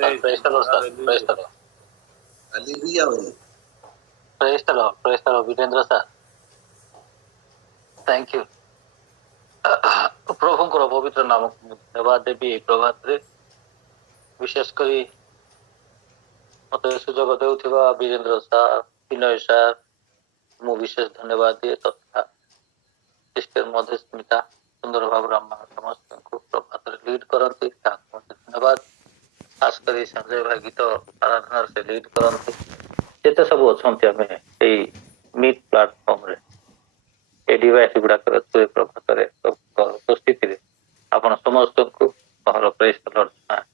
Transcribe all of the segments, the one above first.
Praise the Lord, sir. Praise the Lord. Hallelujah. Praise the Lord. Praise the Lord. Virendra sir. Thank you. ପ୍ରଭୁଙ୍କର ପବିତ୍ର ନାମକୁ ମୁଁ ଧନ୍ୟବାଦ ଦେବି ଏଇ ପ୍ରଭାତରେ ବିଶେଷ କରି ମତେ ସୁଯୋଗ ଦେଉଥିବା ବୀରେନ୍ଦ୍ର ସାର୍, ବିନୟ ସାର୍ ମୁଁ ବିଶେଷ ଧନ୍ୟବାଦ ଦିଏ ତଥା ସିଷ୍ଟର ମଧୁସ୍ମିତା ସୁନ୍ଦର ଭାବରେ ଆମ ସମସ୍ତଙ୍କୁ ପ୍ରଭାତରେ ଲିଡ୍ କରନ୍ତି ତାହାକୁ ମଧ୍ୟ ଧନ୍ୟବାଦ। ଖାସ କରି ସଞ୍ଜୟ ଭାଇ ଗୀତ ଆରାଧନାରେ ସେ ଲିଡ୍ କରନ୍ତି। ଯେତେ ସବୁ ଅଛନ୍ତି ଆମେ ଏଇ ମିଟ୍ ପ୍ଲାଟଫର୍ମରେ ଏ ଡିଭାଇସ୍ ଗୁଡାକର ପ୍ରଭାତରେ ଉପସ୍ଥିତିରେ ଆପଣ ସମସ୍ତଙ୍କୁ ପହର ପ୍ରେସ୍ ଦ ଲର୍ଡ ଜଣାଏ।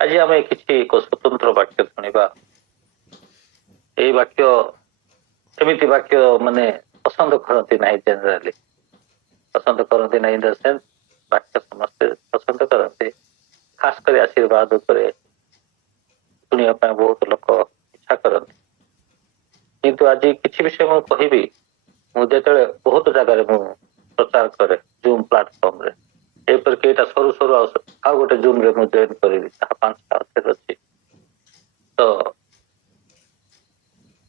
ଆଜି ଆମେ କିଛି ଏକ ସ୍ୱତନ୍ତ୍ର ବାକ୍ୟ ଶୁଣିବା। ଏଇ ବାକ୍ୟ ଏମିତି ବାକ୍ୟ ମାନେ ପସନ୍ଦ କରନ୍ତି ନାହିଁ, ଜେନେରାଲି ପସନ୍ଦ କରନ୍ତି ନାହିଁ ଇନ୍ ଦ ସେନ୍ସ ବାକ୍ୟ ସମସ୍ତେ ପସନ୍ଦ କରନ୍ତି, ଖାସ କରି ଆଶୀର୍ବାଦ ଉପରେ ଶୁଣିବା ପାଇଁ ବହୁତ ଲୋକ ଇଚ୍ଛା କରନ୍ତି। କିନ୍ତୁ ଆଜି କିଛି ବିଷୟ ମୁଁ କହିବି, ମୁଁ ଯେତେବେଳେ ବହୁତ ଜାଗାରେ ମୁଁ ପ୍ରଚାର କରେ ଜୁମ୍ ପ୍ଲାଟଫର୍ମରେ, ଏପରିକି ଏଇଟା ସରୁ ସରୁ ଆଉ ଗୋଟେ ଜୁମ୍ରେ ମୁଁ ଜଏନ୍ କରିବି, ତାହା 5ଟା ଅଥର ଅଛି। ତ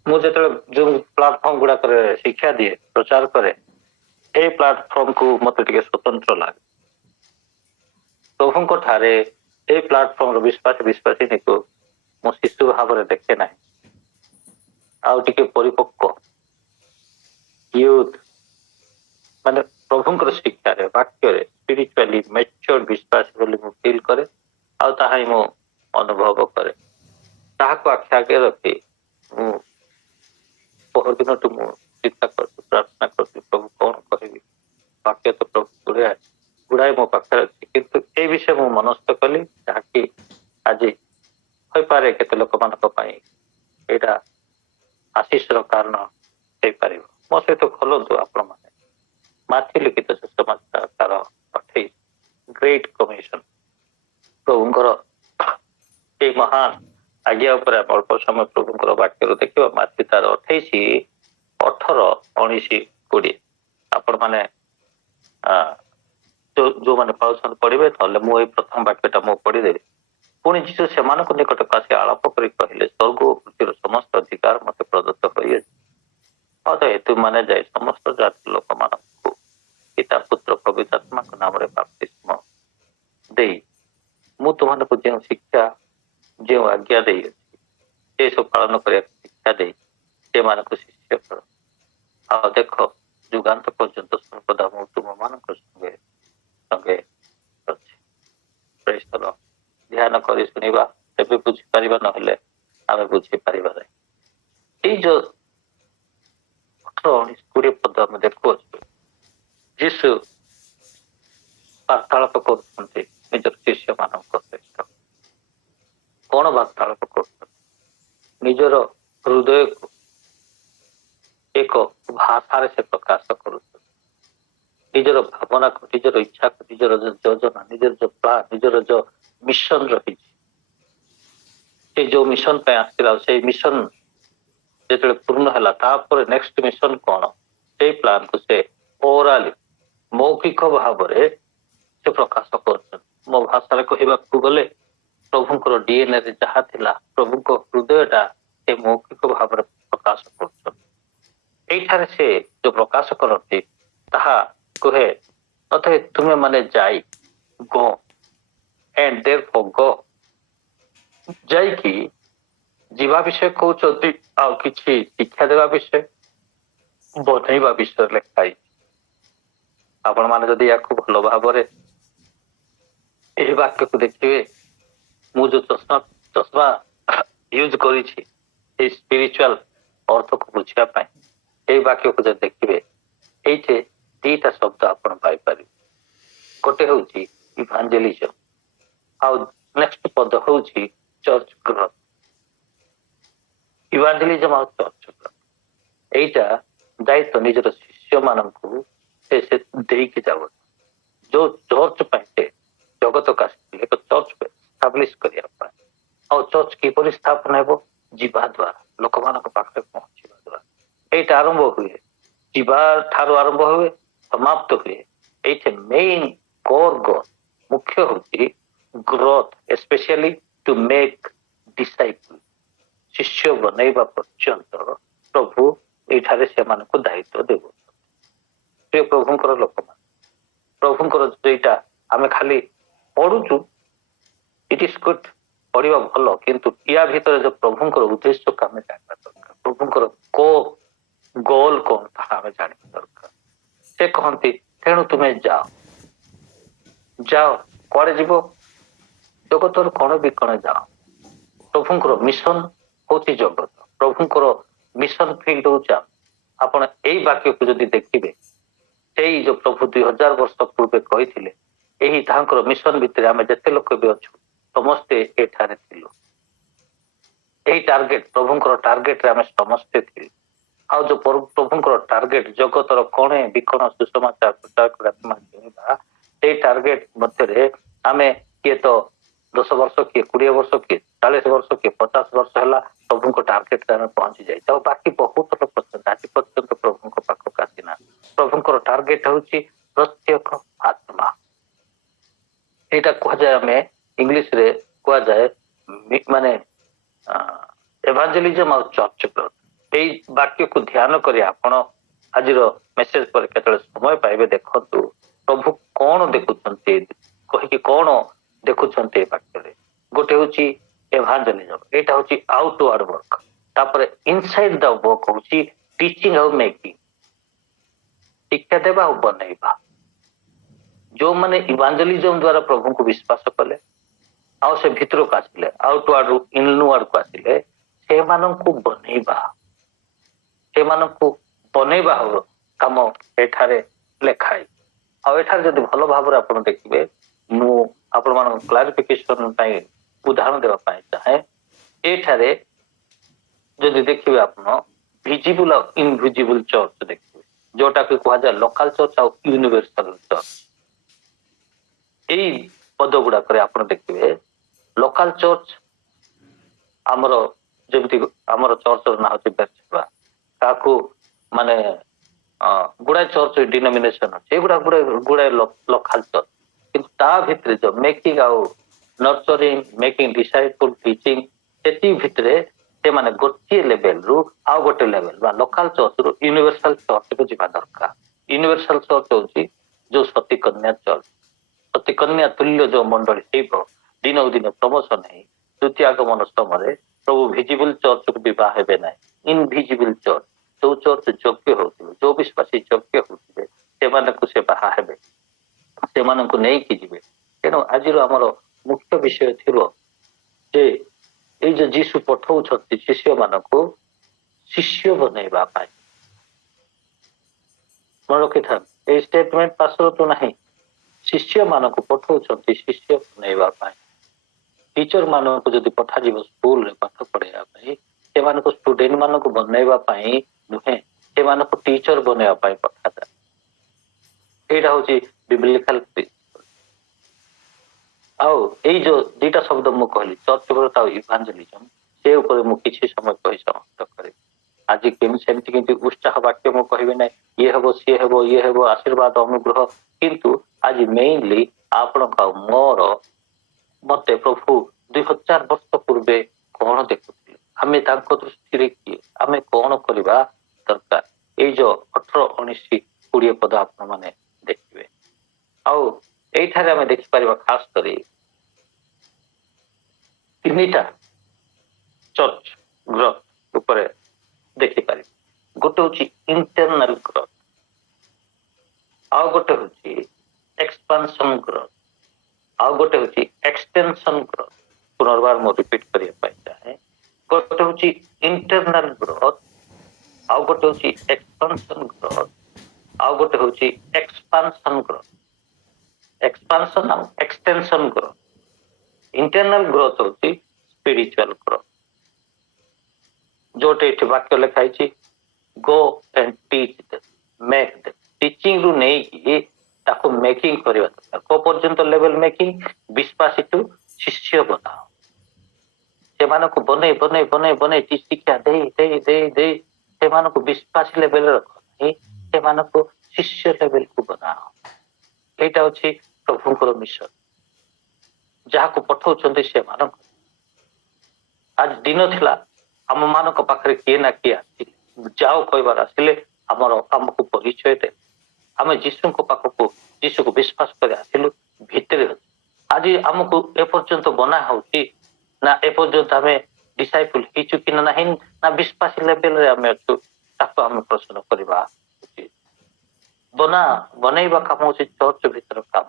ମୁଁ ଯେତେବେଳେ ଜୁମ୍ ପ୍ଲାଟଫର୍ମ ଗୁଡାକରେ ଶିକ୍ଷା ଦିଏ, ପ୍ରଚାର କରେ, ଏଇ ପ୍ଲାଟଫର୍ମକୁ ମତେ ଟିକେ ସ୍ୱତନ୍ତ୍ର ଲାଗେ। ପ୍ରଭୁଙ୍କ ଠାରେ ଏଇ ପ୍ଲାଟଫର୍ମର ବିଶ୍ୱାସୀନିକୁ ମୁଁ ଶିଶୁ ଭାବରେ ଦେଖେ ନାହିଁ, ଆଉ ଟିକେ ପରିପକ୍ୱ ୟୁଥ୍ ମାନେ ପ୍ରଭୁଙ୍କର ଶିକ୍ଷାରେ ବାକ୍ୟରେ ସ୍ପିରିଚୁଆଲି ମ୍ୟାଚୁର୍ଡ ବିଶ୍ୱାସ ବୋଲି ମୁଁ ଫିଲ୍ କରେ, ଆଉ ତାହା ହିଁ ମୁଁ ଅନୁଭବ କରେ। ତାହାକୁ ଆଖି ଆଗରେ ରଖି ମୁଁ ପହରଦିନଠୁ ମୁଁ ଚିନ୍ତା କରୁଛି, ପ୍ରାର୍ଥନା କରୁଛି, ପ୍ରଭୁ କଣ କହିବି। ବାକ୍ୟ ତ ପ୍ରଭୁ ଗୁଡ଼ାଏ ମୋ ପାଖରେ ଅଛି, କିନ୍ତୁ ଏଇ ବିଷୟ ମୁଁ ମନସ୍ଥ କଲି, ଯାହାକି ଆଜି ହୋଇପାରେ କେତେ ଲୋକମାନଙ୍କ ପାଇଁ ଏଇଟା ଆଶିଷର କାରଣ ହେଇପାରିବ। ମୋ ସହିତ ଖୋଲନ୍ତୁ ଆପଣମାନେ ମାଥ୍ୟୁ ଲିଖିତ ସୁସମାଚାର ତାର 28 ଗ୍ରେଟ୍ କମିଶନ। ପ୍ରଭୁଙ୍କର ଏଇ ମହାନ ଆଜ୍ଞା ଉପରେ ଅଳ୍ପ ସମୟ ପ୍ରଭୁଙ୍କର ବାକ୍ୟରୁ ଦେଖିବା। ମାଥ୍ୟୁ ତାର 28, 18, 19, 20 ଆପଣମାନେ ଯୋଉମାନେ ପାଉଛନ୍ତି ପଢିବେ, ନହେଲେ ମୁଁ ଏଇ ପ୍ରଥମ ବାକ୍ୟଟା ମୁଁ ପଢିଦେବି। ପୁଣି ଯୀଶୁ ସେମାନଙ୍କ ନିକଟକୁ ଆସି ଆଳାପ କରି କହିଲେ, ସ୍ୱର୍ଗ ଓ ପୃଥିବୀର ସମସ୍ତ ଅଧିକାର ମତେ ପ୍ରଦତ୍ତ ହୋଇଅଛି। ଅତଏବ ତୁମମାନେ ଯାଇ ସମସ୍ତ ଜାତିର ଲୋକମାନଙ୍କୁ ପିତା ପୁତ୍ର ପବିତ୍ର ଆତ୍ମାଙ୍କ ନାମରେ ବାପ୍ତିସ୍ମ ଦେଇ ମୁଁ ତୁମମାନଙ୍କୁ ଯେଉଁ ଶିକ୍ଷା ଯେଉଁ ଆଜ୍ଞା ଦେଇଅଛି ସେସବୁ ପାଳନ କରିବାକୁ ଶିକ୍ଷା ଦେଇ ସେମାନଙ୍କୁ ଶିଷ୍ୟ କର। ଆଉ ଦେଖ, ଯୁଗାନ୍ତ ପର୍ଯ୍ୟନ୍ତ ସର୍ବଦା ମୁଁ ତୁମମାନଙ୍କ ସଙ୍ଗେ ସଙ୍ଗେ ଅଛି। ପ୍ରେଜ୍ ଦ ଲର୍ଡ। ଧ୍ୟାନ କରି ଶୁଣିବା, ତେବେ ବୁଝିପାରିବା, ନହେଲେ ଆମେ ବୁଝିପାରିବା ନାହିଁ। ଏଇ ଯୋଉ 18, 19, 20 ପଦ ଆମେ ଦେଖୁଅଛୁ, ଯୀଶୁ ବାର୍ତ୍ତାଳାପ କରୁଛନ୍ତି ନିଜର ଶିଷ୍ୟମାନଙ୍କ ସହିତ। କଣ ବାର୍ତ୍ତାଳାପ କରୁଛନ୍ତି? ନିଜର ହୃଦୟକୁ ଏକ ଭାଷାରେ ସେ ପ୍ରକାଶ କରୁଛନ୍ତି। ନିଜର ଭାବନାକୁ, ନିଜର ଇଚ୍ଛାକୁ, ନିଜର ଯୋଉ ଯୋଜନା, ନିଜର ଯୋଉ ପ୍ଲାନ୍, ନିଜର ଯୋଉ ମିଶନ ରହିଛି, ସେ ଯୋଉ ମିଶନ ପାଇଁ ଆସିଥିଲା, ସେଇ ମିଶନ ଯେତେବେଳେ ପୂର୍ଣ୍ଣ ହେଲା, ତାପରେ ନେକ୍ସଟ ମିଶନ କଣ, ସେଇ ପ୍ଲାନକୁ ସେ ଓରାଲି ମୌଖିକ ଭାବରେ ସେ ପ୍ରକାଶ କରୁଛନ୍ତି। ମୋ ଭାଷାରେ କହିବାକୁ ଗଲେ, ପ୍ରଭୁଙ୍କର ଡିଏନଏରେ ଯାହା ଥିଲା, ପ୍ରଭୁଙ୍କ ହୃଦୟଟା ସେ ମୌଖିକ ଭାବରେ ପ୍ରକାଶ କରୁଛନ୍ତି। ଏଇଠାରେ ସେ ଯୋଉ ପ୍ରକାଶ କରନ୍ତି, ତାହା କୁହେ, ତଥାପି ତୁମେ ମାନେ ଯାଇ ଗୋ ଏଣ୍ଡ ଦେୟରଫୋର ଗୋ, ଯାଇକି ଯିବା ବିଷୟ କହୁଛନ୍ତି, ଆଉ କିଛି ଶିକ୍ଷା ଦେବା ବିଷୟ, ବନେଇବା ବିଷୟରେ ଲେଖା ହେଇଛି। ଆପଣମାନେ ଯଦି ୟାକୁ ଭଲ ଭାବରେ ଏହି ବାକ୍ୟକୁ ଦେଖିବେ, ମୁଁ ଯୋଉ ଚଷମା ୟୁଜ କରିଛି ଏଇ ସ୍ପିରିଚୁଆଲ ଅର୍ଥକୁ ବୁଝିବା ପାଇଁ, ଏଇ ବାକ୍ୟକୁ ଯଦି ଦେଖିବେ, ଏଇଠି ଦିଟା ଶବ୍ଦ ଆପଣ ପାଇପାରିବେ। ଗୋଟେ ହଉଛି ଇଭାଞ୍ଜେଲିଜମ, ଆଉ ନେକ୍ସଟ ପଦ ହଉଛି ଚର୍ଚ୍ଚ ଗ୍ରୋଥ। ଇଭାଞ୍ଜେଲିଜମ ଆଉ ଚର୍ଚ୍ଚ ଗ୍ରୋଥ, ଏଇଟା ଦାୟିତ୍ୱ ନିଜର ଶିଷ୍ୟମାନଙ୍କୁ ସେ ଦେଇକି ଯାଉଛନ୍ତି। ଯୋଉ ଚର୍ଚ୍ଚ ପାଇଁ ସେ ଜଗତକୁ ଆସିଥିଲେ, ଏକ ଚର୍ଚ୍ଚକୁ ଏଷ୍ଟାବ୍ଲିଶ କରିବା ପାଇଁ। ଆଉ ଚର୍ଚ୍ଚ କିପରି ସ୍ଥାପନ ହେବ? ଯିବା ଦ୍ୱାରା, ଲୋକମାନଙ୍କ ପାଖରେ ପହଞ୍ଚିବା ଦ୍ୱାରା। ଏଇଟା ଆରମ୍ଭ ହୁଏ, ଯିବା ଠାରୁ ଆରମ୍ଭ ହୁଏ, ସମାପ୍ତ ହୁଏ। ଏଇଠି ମେନ୍ କୋର ଗୋଲ, ମୁଖ୍ୟ ହଉଛି ଗ୍ରୋଥ, ଏସ୍ପେସିଆଲି ଟୁ ମେକ୍ ଡିସାଇପଲ୍, ଶିଷ୍ୟ ବନେଇବା ପର୍ଯ୍ୟନ୍ତ ପ୍ରଭୁ ଏଇଠାରେ ସେମାନଙ୍କୁ ଦାୟିତ୍ୱ ଦେଉଛନ୍ତି। ପ୍ରିୟ ପ୍ରଭୁଙ୍କର ଲୋକମାନେ, ପ୍ରଭୁଙ୍କର ଯୋଉଟା ଆମେ ଖାଲି ପଢୁଛୁ, ଇଟ ଇସ୍ ଗୁଡ୍, ପଢିବା ଭଲ, କିନ୍ତୁ ୟା ଭିତରେ ଯୋଉ ପ୍ରଭୁଙ୍କର ଉଦ୍ଦେଶ୍ୟକୁ ଆମେ ଜାଣିବା ଦରକାର। ପ୍ରଭୁଙ୍କର ଗୋଲ କଣ ତାହା ଆମେ ଜାଣିବା ଦରକାର। ସେ କହନ୍ତି ତେଣୁ ତୁମେ ଯାଅ, କୁଆଡେ ଯିବ? ଜଗତର କଣ ବିକଣ ଯାଅ। ପ୍ରଭୁଙ୍କର ମିଶନ ହଉଛି ଜଗତ, ପ୍ରଭୁଙ୍କର ମିଶନ ଫିଲ୍ଡ ହଉଛି ଆପଣ ଏଇ ବାକ୍ୟକୁ ଯଦି ଦେଖିବେ, ସେଇ ଯୋଉ ପ୍ରଭୁ 2000 ବର୍ଷ ପୂର୍ବେ କହିଥିଲେ, ଏହି ତାହାଙ୍କର ମିଶନ ଭିତରେ ଆମେ ଯେତେ ଲୋକ ବି ଅଛୁ ସମସ୍ତେ ଏଠାରେ ଥିଲୁ। ଏହି ଟାର୍ଗେଟ, ପ୍ରଭୁଙ୍କର ଟାର୍ଗେଟରେ ଆମେ ସମସ୍ତେ ଥିଲୁ। ଆଉ ଯୋଉ ପ୍ରଭୁଙ୍କର ଟାର୍ଗେଟ ଜଗତର କଣେ ବିକଣ ସୁସମାଚାର ପ୍ରଚାର କରିବା, ସେଇ ଟାର୍ଗେଟ ମଧ୍ୟରେ ଆମେ କିଏ ତ 10 ବର୍ଷ, କିଏ 20 ବର୍ଷ, କିଏ 40 ବର୍ଷ, କିଏ 50 ବର୍ଷ ହେଲା ପ୍ରଭୁଙ୍କ ଟାର୍ଗେଟରେ ଆମେ ପହଞ୍ଚି ଯାଇଛୁ। ଆଉ ବାକି ବହୁତ ଲୋକ ଆଜି ପର୍ଯ୍ୟନ୍ତ ପ୍ରଭୁଙ୍କ ପାଖକୁ ଆସିନା। ପ୍ରଭୁଙ୍କର ଟାର୍ଗେଟ ହଉଛି ପ୍ରତ୍ୟେକ ଆତ୍ମା। ଏଇଟା କୁହାଯାଏ, ଆମେ ଇଂଲିଶରେ କୁହାଯାଏ ମାନେ ଏଭାଞ୍ଜେଲିଜମ ଆଉ ଚର୍ଚ୍ଚ ଗ୍ରୋଥ। ଏଇ ବାକ୍ୟକୁ ଧ୍ୟାନ କରି ଆପଣ ଆଜିର ମେସେଜ ପରେ କେତେବେଳେ ସମୟ ପାଇବେ, ଦେଖନ୍ତୁ ପ୍ରଭୁ କଣ ଦେଖୁଛନ୍ତି, କହିକି କଣ ଦେଖୁଛନ୍ତି ଏ ବାକ୍ୟରେ। ଗୋଟେ ହଉଛି ଏଭାଞ୍ଜେଲିଜମ, ଏଇଟା ହଉଛି ଆଉଟୱାର୍ଡ ୱାର୍କ। ତାପରେ ଇନସାଇଡ ଦ ୱାର୍କ ହଉଛି ଟିଚିଂ ଆଉ ମେକିଂ, ଶିକ୍ଷା ଦେବା ଆଉ ବନେଇବା। ଯୋଉମାନେ ଇଭାଞ୍ଜେଲିଜମ ଦ୍ଵାରା ପ୍ରଭୁଙ୍କୁ ବିଶ୍ୱାସ କଲେ ଆଉ ସେ ଭିତରକୁ ଆସିଲେ, ଆଉଟୱାର୍ଡରୁ ଇନୱାର୍ଡକୁ ଆସିଲେ, ସେମାନଙ୍କୁ ବନେଇବା କାମ ଏଠାରେ ଲେଖା ହେଇଛି। ଆଉ ଏଠାରେ ଯଦି ଭଲ ଭାବରେ ଆପଣ ଦେଖିବେ, ମୁଁ ଆପଣମାନଙ୍କ କ୍ଲାରିଫିକେସନ ପାଇଁ ଉଦାହରଣ ଦେବା ପାଇଁ ଚାହେଁ। ଏଠାରେ ଯଦି ଦେଖିବେ ଆପଣ ଭିଜିବୁଲ ଆଉ ଇନଭିଜିବୁଲ ଚର୍ଚ୍ଚ ଦେଖିବେ, ଯୋଉଟାକୁ କୁହାଯାଏ ଲୋକାଲ ଚର୍ଚ୍ଚ ଆଉ ୟୁନିଭର୍ସାଲ ଚର୍ଚ୍ଚ। ଏଇ ପଦ ଗୁଡାକରେ ଆପଣ ଦେଖିବେ ଲୋକାଲ ଚର୍ଚ୍ଚ ଆମର, ଯେମିତି ଆମର ଚର୍ଚ୍ଚର ନାଁ ହଉଛି ବେର୍ସେବା, ତାକୁ ମାନେ ଗୁଡାଏ ଚର୍ଚ୍ଚ ଡିନୋମିନେସନ ଅଛି, ଏଗୁଡା ଗୁଡାଏ ଲୋକାଲ ଚର୍ଚ୍ଚ। କିନ୍ତୁ ତା ଭିତରେ ଯୋଉ ମେକିଂ ଆଉ ନର୍ଚରିଂ, ମେକିଂ ଡିସାଇପଲ, ଟିଚିଂ, ସେତିକି ଭିତରେ ସେମାନେ ଗୋଟିଏ ଲେଭେଲରୁ ଆଉ ଗୋଟେ ଲେଭେଲ ବା ଲୋକାଲ ଚର୍ଚ୍ଚରୁ ୟୁନିଭର୍ସାଲ ଚର୍ଚ୍ଚକୁ ଯିବା ଦରକାର। ୟୁନିଭର୍ସାଲ ଚର୍ଚ୍ଚ ହଉଛି ଯୋଉ ସତୀ କନ୍ୟା ଚର୍ଚ୍ଚ, ସତୀ କନ୍ୟା ତୁଲ୍ୟ ଯୋଉ ମଣ୍ଡଳୀ ହେଇବ, ଦିନକୁ ଦିନ ପ୍ରମୋଶନ ହେଇ ଦ୍ୱିତୀୟ ଆଗମନ ସମୟରେ ପ୍ରଭୁ ଭିଜିବୁଲ ଚର୍ଚ୍ଚକୁ ବିବାହ ହେବେ ନାହିଁ, ଇନଭିଜିବୁଲ ଚର୍ଚ୍ଚ, ଯୋଉ ଚର୍ଚ୍ଚ ଯୋଗ୍ୟ ହଉଥିବେ, ଯୋଉ ବିଶ୍ୱାସୀ ଯୋଗ୍ୟ ହଉଥିବେ, ସେମାନଙ୍କୁ ସେ ବାହା ହେବେ, ସେମାନଙ୍କୁ ନେଇକି ଯିବେ। ତେଣୁ ଆଜିର ଆମର ମୁଖ୍ୟ ବିଷୟ ଥିବ ଯେ ଏଇ ଯୋଉ ଯୀଶୁ ପଠଉଛନ୍ତି ଶିଷ୍ୟମାନଙ୍କୁ ଶିଷ୍ୟ ବନେଇବା ପାଇଁ। ମନେ ରଖିଥାନ୍ତି, ଏଇ ଷ୍ଟେଟମେଣ୍ଟ ପାସରୁ ନାହିଁ। ଶିଷ୍ୟମାନଙ୍କୁ ପଠଉଛନ୍ତି ଶିଷ୍ୟ ବନେଇବା ପାଇଁ। ଟିଚର ମାନଙ୍କୁ ଯଦି ପଠାଯିବ ସ୍କୁଲରେ ପାଠ ପଢେଇବା ପାଇଁ, ସେମାନଙ୍କୁ ଷ୍ଟୁଡେଣ୍ଟ ମାନଙ୍କୁ ବନେଇବା ପାଇଁ ନୁହେଁ, ସେମାନଙ୍କୁ ଟିଚର ବନେଇବା ପାଇଁ ପଠାଯାଏ। ଏଇଟା ହଉଛି ବିବ୍ଲିକାଲ ପ୍ରିନ୍ସିପଲ। ଆଉ ଏଇ ଯୋଉ ଦିଟା ଶବ୍ଦ ମୁଁ କହିଲି, ଚର୍ଚ୍ଚ ଗ୍ରୋଥ ଆଉ ଇଭାଞ୍ଜେଲିଜମ, ସେ ଉପରେ ମୁଁ କିଛି ସମୟ କହି ସମାପ୍ତ କରିବି। ଆଜି ସେମିତି କିଛି ଉତ୍ସାହ ବାକ୍ୟ ମୁଁ କହିବି ନାହିଁ, ଇଏ ହେବ, ସିଏ ହେବ, ଇଏ ହେବ, ଆଶୀର୍ବାଦ ଅନୁଗ୍ରହ। କିନ୍ତୁ ଆଜି ମେଇନଲି ଆପଣଙ୍କ ଆଉ ମୋର, ମତେ ପ୍ରଭୁ 2000 ବର୍ଷ ପୂର୍ବେ କଣ ଦେଖୁଥିଲେ, ଆମେ ତାଙ୍କ ଦୃଷ୍ଟିରେ କିଏ, ଆମେ କଣ କରିବା ଦରକାର, ଏଇ ଯୋଉ 18, 19, 20 ପଦ ଆପଣ ମାନେ ଦେଖିବେ। ଆଉ ଏଇଠାରେ ଆମେ ଦେଖିପାରିବା ଖାସ କରି ତିନିଟା ଚର୍ଚ୍ଚ ଗ୍ରୋଥ ଉପରେ ଦେଖିପାରିବେ। ଗୋଟେ ହଉଛି ଇଣ୍ଟରନାଲ ଗ୍ରୋଥ, ଆଉ ଗୋଟେ ହଉଛି ଏକ୍ସପାନସନ ଗ୍ରୋଥ, ଆଉ ଗୋଟେ ହଉଛି ଏକ୍ସଟେନସନ ଗ୍ରୋଥ। ପୁନର୍ବାର ମୁଁ ରିପିଟ କରିବା ପାଇଁ ଚାହେଁ, ଗୋଟେ ହଉଛି ଇଣ୍ଟରନାଲ ଗ୍ରୋଥ, ଆଉ ଗୋଟେ ହଉଛି ଏକ୍ସପାନସନ ଗ୍ରୋଥ, ଆଉ ଗୋଟେ ହଉଛି ଏକ୍ସପାନସନ ଗ୍ରୋଥ। ଏକ୍ସପାନସନ ଆଉ ଏକ୍ସଟେନସନ ଗ୍ରୋଥ। ଇଣ୍ଟରନାଲ ଗ୍ରୋଥ ହଉଛି ସ୍ପିରିଚୁଆଲ ଗ୍ରୋଥ, ଯୋଉଟା ଏଠି ବାକ୍ୟ ଲେଖା ହେଇଛି go and teach them, make them. Teaching ରୁ ନେଇକି ତାକୁ ମେକିଂ କରିବା ଦରକାର। କୋ ପର୍ଯ୍ୟନ୍ତ ଲେଭେଲ ମେକିଂ? ବିଶ୍ୱାସୀଠୁ ଶିଷ୍ୟ ବନାଅ। ସେମାନଙ୍କୁ ବନେଇ ବନେଇ ବନେଇ ବନେଇ ଶିକ୍ଷା ଦେଇ ଦେଇ ଦେଇ ଦେଇ ସେମାନଙ୍କୁ ବିଶ୍ୱାସୀ ଲେଭେଲରେ ରଖ, ସେମାନଙ୍କୁ ଶିଷ୍ୟ ଲେଭେଲକୁ ବନାଅ। ଏଇଟା ଅଛି ପ୍ରଭୁଙ୍କର ମିଶନ, ଯାହାକୁ ପଠଉଛନ୍ତି ସେମାନଙ୍କୁ। ଆଜି ଦିନ ଥିଲା ଆମ ମାନଙ୍କ ପାଖରେ କିଏ ନା କିଏ ଆସିଲେ, ଯାଉ କହିବାର ଆସିଲେ ଆମର ଆମକୁ ପରିଚୟ ଦେ। ଆମେ ଯୀଶୁଙ୍କ ପାଖକୁ ଯୀଶୁକୁ ବିଶ୍ୱାସ କରି ଆସିଲୁ, ଭିତରେ ଅଛୁ। ଆଜି ଆମକୁ ଏପର୍ଯ୍ୟନ୍ତ ବନା ହଉଛି ନା ଏପର୍ଯ୍ୟନ୍ତ ଆମେ ଡିସାଇପୁଲ ହେଇଛୁ କି ନାହିଁ, ନା ବିଶ୍ୱାସୀ ଲେଭେଲରେ ଆମେ ଅଛୁ, ତାକୁ ଆମେ ପ୍ରଶ୍ନ କରିବା ଉଚିତ। ବନେଇବା କାମ ହଉଛି ଚର୍ଚ୍ଚ ଭିତର କାମ।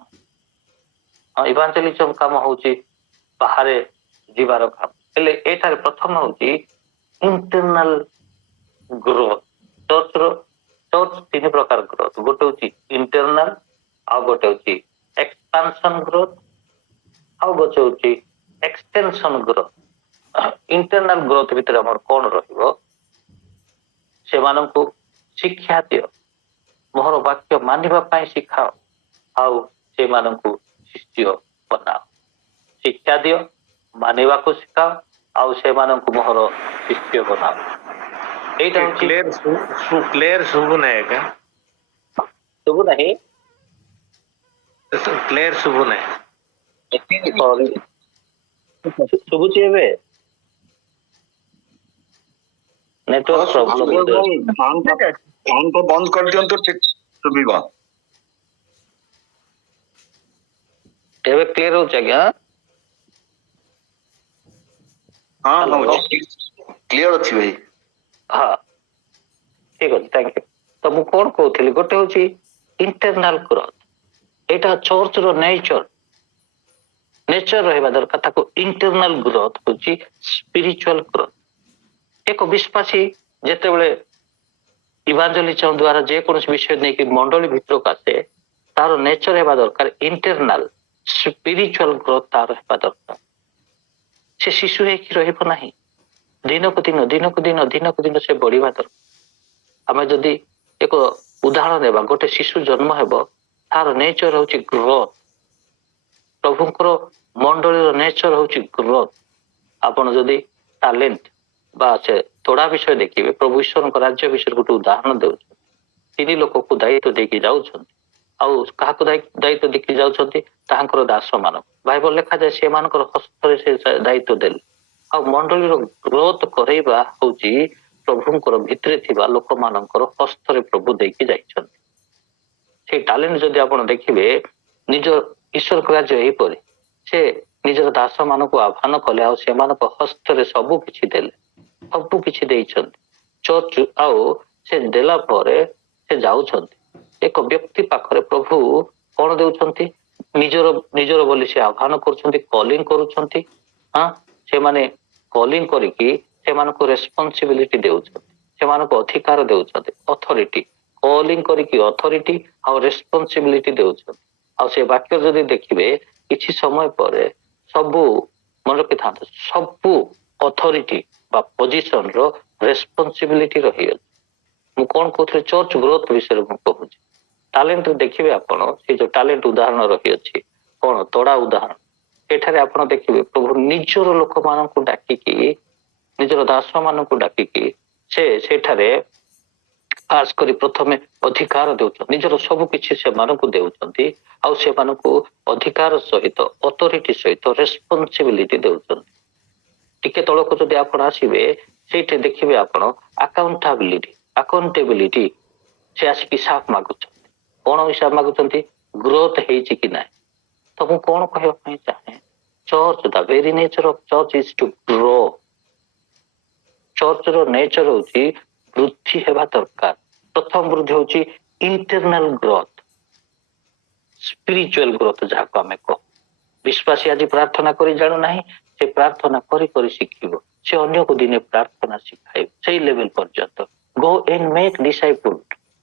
ଇଭାଞ୍ଜେଲିଜମ କାମ ହଉଛି ବାହାରେ ଯିବାର କାମ। ହେଲେ ଏଠାରେ ପ୍ରଥମ ହଉଛି ଇଣ୍ଟରନାଲ ଗ୍ରୋଥ। ଚର୍ଚ୍ଚ ତିନି ପ୍ରକାର ଗ୍ରୋଥ। ଗୋଟେ ହଉଛି ଇଣ୍ଟରନାଲ, ଆଉ ଗୋଟେ ହଉଛି ଏକ୍ସପାନସନ ଗ୍ରୋଥ, ଆଉ ଗୋଟେ ହଉଛି ଏକ୍ସଟେନସନ ଗ୍ରୋଥ। ଇଣ୍ଟରନାଲ ଗ୍ରୋଥ ଭିତରେ ଆମର କଣ ରହିବ? ସେମାନଙ୍କୁ ଶିକ୍ଷା ଦିଅ, ମୋର ବାକ୍ୟ ମାନିବା ପାଇଁ ଶିଖାଅ, ଆଉ ସେମାନଙ୍କୁ ଶିଷ୍ୟ ବନାଅ। ଶିକ୍ଷା ଦିଅ, ମାନିବାକୁ ଶିଖାଅ, ଆଉ ସେମାନଙ୍କୁ ମୋର ଶିଷ୍ୟ ବନାଅ। ଏଇଟା ହଉଛି କ୍ଲିୟର ଶୁଭୁ ନାହିଁ ଆଜ୍ଞା, ଶୁଭୁ ନାହିଁ? କ୍ଲିୟର ଶୁଭୁ ନାହିଁ। ଶୁଭୁଛି ଏବେ? Network problem. ଫୋନ କୁ ବନ୍ଦ କରିଦିଅନ୍ତୁ, ଠିକ ଶୁଭିବ। ଏବେ କ୍ଲିୟର ହଉଛି ଆଜ୍ଞା? ହଁ Hello? କ୍ଲିୟର ଅଛି ଭାଇ। ହଁ ଠିକ ଅଛି, ଥ୍ୟାଙ୍କ ୟୁ। ତ ମୁଁ କଣ କହୁଥିଲି, ଗୋଟେ ହଉଛି ଇଣ୍ଟରନାଲ ଗ୍ରୋଥ। ଏଇଟା ଚର୍ଚ୍ଚର ନେଚର ରହିବା ଦରକାର। ତାକୁ ଇଣ୍ଟରନାଲ ଗ୍ରୋଥ ହଉଛି ସ୍ପିରିଚୁଆଲ ଗ୍ରୋଥ। ଏକ ବିଶ୍ୱାସୀ ଯେତେବେଳେ ଇଭାଞ୍ଜେଲିଜମ ଦ୍ୱାରା ଯେକୌଣସି ବିଷୟ ନେଇକି ମଣ୍ଡଳୀ ଭିତରକୁ ଆସେ, ତାର ନେଚର ହେବା ଦରକାର ଇଣ୍ଟରନାଲ ସ୍ପିରିଚୁଆଲ ଗ୍ରୋଥ ତାର ହେବା ଦରକାର। ସେ ଶିଶୁ ହେଇକି ରହିବ ନାହିଁ, ଦିନକୁ ଦିନ ସେ ବଢିବା ଦରକାର। ଆମେ ଯଦି ଏକ ଉଦାହରଣ ଦେବା, ଗୋଟେ ଶିଶୁ ଜନ୍ମ ହେବ, ତାର ନେଚର ହଉଛି ଗ୍ରୋଥ। ପ୍ରଭୁଙ୍କର ମଣ୍ଡଳୀର ନେଚର ହଉଛି ଗ୍ରୋଥ। ଆପଣ ଯଦି ଟାଲେଣ୍ଟ ବା ସେ ତୋଡ଼ା ବିଷୟ ଦେଖିବେ, ପ୍ରଭୁ ଈଶ୍ୱରଙ୍କ ରାଜ୍ୟ ବିଷୟରେ ଗୋଟେ ଉଦାହରଣ ଦେଉଛନ୍ତି। 3 ଲୋକକୁ ଦାୟିତ୍ୱ ଦେଇକି ଯାଉଛନ୍ତି, ଆଉ କାହାକୁ ଦାୟିତ୍ୱ ଦେଇକି ଯାଉଛନ୍ତି? ତାହାଙ୍କର ଦାସ ମାନଙ୍କୁ। ବାଇବଲ ଲେଖାଯାଏ ସେମାନଙ୍କର ହସ୍ତରେ ସେ ଦାୟିତ୍ୱ ଦେଲେ। ଆଉ ମଣ୍ଡଳୀର ଗ୍ରୋଥ କରେଇବା ହଉଛି ପ୍ରଭୁଙ୍କର ଭିତରେ ଥିବା ଲୋକମାନଙ୍କର ହସ୍ତରେ ପ୍ରଭୁ ଦେଇକି ଯାଇଛନ୍ତି। ସେଇ ଟାଲେଣ୍ଟ ଯଦି ଆପଣ ଦେଖିବେ, ନିଜ ଈଶ୍ୱରଙ୍କ ରାଜ୍ୟ ଏହିପରି, ସେ ନିଜର ଦାସ ମାନଙ୍କୁ ଆହ୍ୱାନ କଲେ, ଆଉ ସେମାନଙ୍କ ହସ୍ତରେ ସବୁ କିଛି ଦେଲେ, ସବୁ କିଛି ଦେଇଛନ୍ତି ଚର୍ଚ୍ଚ। ଆଉ ସେ ଦେଲା ପରେ ସେ ଯାଉଛନ୍ତି ଏକ ବ୍ୟକ୍ତି ପାଖରେ। ପ୍ରଭୁ କଣ ଦେଉଛନ୍ତି? ନିଜର ବୋଲି ସେ ଆହ୍ୱାନ କରୁଛନ୍ତି, କଲିଂ କରୁଛନ୍ତି। ସେମାନେ କଲିଂ କରିକି ସେମାନଙ୍କୁ ରେସ୍ପନ୍ସିବିଲିଟି ଦେଉଛନ୍ତି, ସେମାନଙ୍କୁ ଅଧିକାର ଦେଉଛନ୍ତି, ଅଥରିଟି। କଲିଂ କରିକି ଅଥରିଟି ଆଉ ରେସ୍ପନ୍ସିବିଲିଟି ଦେଉଛନ୍ତି। ଆଉ ସେ ବାକ୍ୟ ଯଦି ଦେଖିବେ, କିଛି ସମୟ ପରେ ସବୁ ମନେ ରଖିଥାନ୍ତୁ, ସବୁ ଅଥରିଟି ବା ପୋଜିସନ ର ରେସ୍ପନ୍ସିବିଲିଟି ରହିଅଛି। ମୁଁ କଣ କହୁଥିଲି? ଚର୍ଚ୍ଚ ଗ୍ରୋଥ ବିଷୟରେ ମୁଁ କହୁଛି। ଟାଲେଣ୍ଟ ଦେଖିବେ ଆପଣ, ସେ ଯୋଉ ଟାଲେଣ୍ଟ ଉଦାହରଣ ରହିଅଛି, କଣ ତୋଡ଼ା ଉଦାହରଣ। ଏଠାରେ ଆପଣ ଦେଖିବେ ପ୍ରଭୁ ନିଜର ଲୋକମାନଙ୍କୁ ଡାକିକି, ନିଜର ଦାସ ମାନଙ୍କୁ ଡାକିକି ସେଠାରେ ଖାସ କରି ପ୍ରଥମେ ଅଧିକାର ଦେଉଛନ୍ତି। ନିଜର ସବୁ କିଛି ସେମାନଙ୍କୁ ଦେଉଛନ୍ତି, ଆଉ ସେମାନଙ୍କୁ ଅଧିକାର ସହିତ, ଅଥରିଟି ସହିତ ରେସ୍ପନ୍ସିବିଲିଟି ଦେଉଛନ୍ତି। ଟିକେ ତଳକୁ ଯଦି ଆପଣ ଆସିବେ, ସେଇଠି ଦେଖିବେ ଆପଣ ଆକାଉଣ୍ଟେବିଲିଟି। ସେ ଆସିକି ହିସାବ ମାଗୁଛନ୍ତି। କଣ ହିସାବ ମାଗୁଛନ୍ତି? ଗ୍ରୋଥ ହେଇଛି କି ନାହିଁ। ତ ମୁଁ କଣ କହିବା ପାଇଁ ଚାହେଁ, church, the very nature of church is to grow. ଚର୍ଚ୍ଚର ନେଚର ହଉଛି ବୃଦ୍ଧି ହେବା ଦରକାର। ପ୍ରଥମ ବୃଦ୍ଧି ହଉଛି ଇଣ୍ଟରନାଲ ଗ୍ରୋଥ, ସ୍ପିରିଚୁଆଲ ଗ୍ରୋଥ ଯାହାକୁ ଆମେ କହୁ। ବିଶ୍ୱାସୀ ଆଜି ପ୍ରାର୍ଥନା କରି ଜାଣୁନାହିଁ, ସେ ପ୍ରାର୍ଥନା କରି କରି ଶିଖିବ। ସେ ଅନ୍ୟକୁ ଦିନେ ପ୍ରାର୍ଥନା ଶିଖାଇବ ସେଇ ଲେଭେଲ ପର୍ଯ୍ୟନ୍ତ। ଗୋ ଏଣ୍ଡ ମେକ୍ ଡିସାଇପଲ,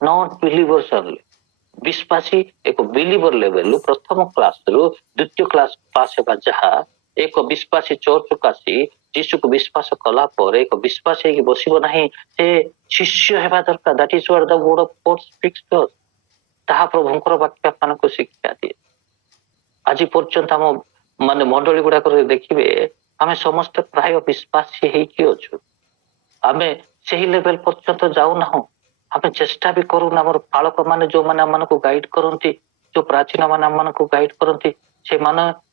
ନଟ୍ ବିଲିଭର୍ସ ଓନ୍ଲି। ବିଶ୍ୱାସୀ ଏକ ବିଲିଭର ଲେଭେଲରୁ, ପ୍ରଥମ କ୍ଲାସରୁ ଦ୍ୱିତୀୟ କ୍ଲାସ ହେବା ଯାହା, ଏକ ବିଶ୍ୱାସୀ ଚର୍ଚ୍ଚକୁ ଆସି ଯୀଶୁକୁ ବିଶ୍ୱାସ କଲା ପରେ ଏକ ବିଶ୍ୱାସୀ ହେଇକି ବସିବ ନାହିଁ, ସେ ଶିଷ୍ୟ ହେବା ଦରକାର। That is what the word of God speaks to us. ତାହା ପ୍ରଭୁଙ୍କର ବାକ୍ୟ ଆପଣଙ୍କୁ ଶିକ୍ଷା ଦିଏ। ଆଜି ପର୍ଯ୍ୟନ୍ତ ଆମ ମଣ୍ଡଳୀ ଗୁଡାକରେ ଦେଖିବେ, ଆମେ ସମସ୍ତେ ପ୍ରାୟ ବିଶ୍ୱାସୀ ହେଇକି ଅଛୁ। ଆମେ ସେହି ଲେଭେଲ ପର୍ଯ୍ୟନ୍ତ ଯାଉନାହୁଁ। ଆମେ ଚେଷ୍ଟା ବି କରୁନା। ଆମର ପାଳକ ମାନେ, ଯୋଉମାନେ ଆମମାନଙ୍କୁ ଗାଇଡ କରନ୍ତି, ଯୋଉ ପ୍ରାଚୀନ ମାନେ ଆମମାନଙ୍କୁ ଗାଇଡ କରନ୍ତି,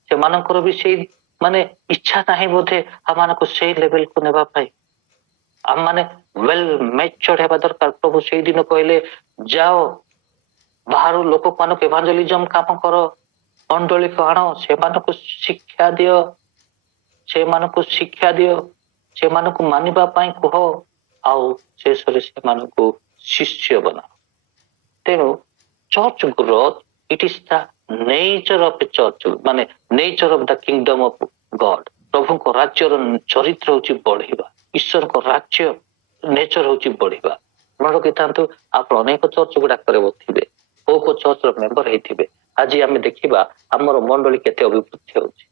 ସେମାନଙ୍କର ବି ସେଇ ମାନେ ଇଚ୍ଛା ନାହିଁ ବୋଧେ ଆମମାନଙ୍କୁ ସେଇ ଲେଭେଲକୁ ନେବା ପାଇଁ। ଆମମାନେ ୱେଲ ମ୍ୟାଚୁର୍ଡ ହେବା ଦରକାର। ପ୍ରଭୁ ସେଇଦିନ କହିଲେ ଯାଅ ବାହାରୁ ଲୋକମାନଙ୍କୁ ଏଭାଞ୍ଜେଲିଜମ କାମ କର, ମଣ୍ଡଳୀକୁ ଆଣ, ସେମାନଙ୍କୁ ଶିକ୍ଷା ଦିଅ, ସେମାନଙ୍କୁ ମାନିବା ପାଇଁ କୁହ, ଆଉ ଶେଷରେ ସେମାନଙ୍କୁ ଶିଷ୍ୟ ବନାଅ। ତେଣୁ church growth it is the nature of a church, ମାନେ nature of the kingdom of God. ପ୍ରଭୁଙ୍କ ରାଜ୍ୟର ଚରିତ୍ର ହଉଛି ବଢିବା, ଈଶ୍ୱରଙ୍କ ରାଜ୍ୟ ନେଚର ହଉଛି ବଢିବା। ମନେ ରଖିଥାନ୍ତୁ, ଆପଣ ଅନେକ ଚର୍ଚ୍ଚ ଗୁଡାକରେ ଥିବେ, କୋଉ କୋଉ ଚର୍ଚ୍ଚର ମେମ୍ବର ହେଇଥିବେ। ଆଜି ଆମେ ଦେଖିବା ଆମର ମଣ୍ଡଳୀ କେତେ ଅଭିବୃଦ୍ଧି ହଉଛି।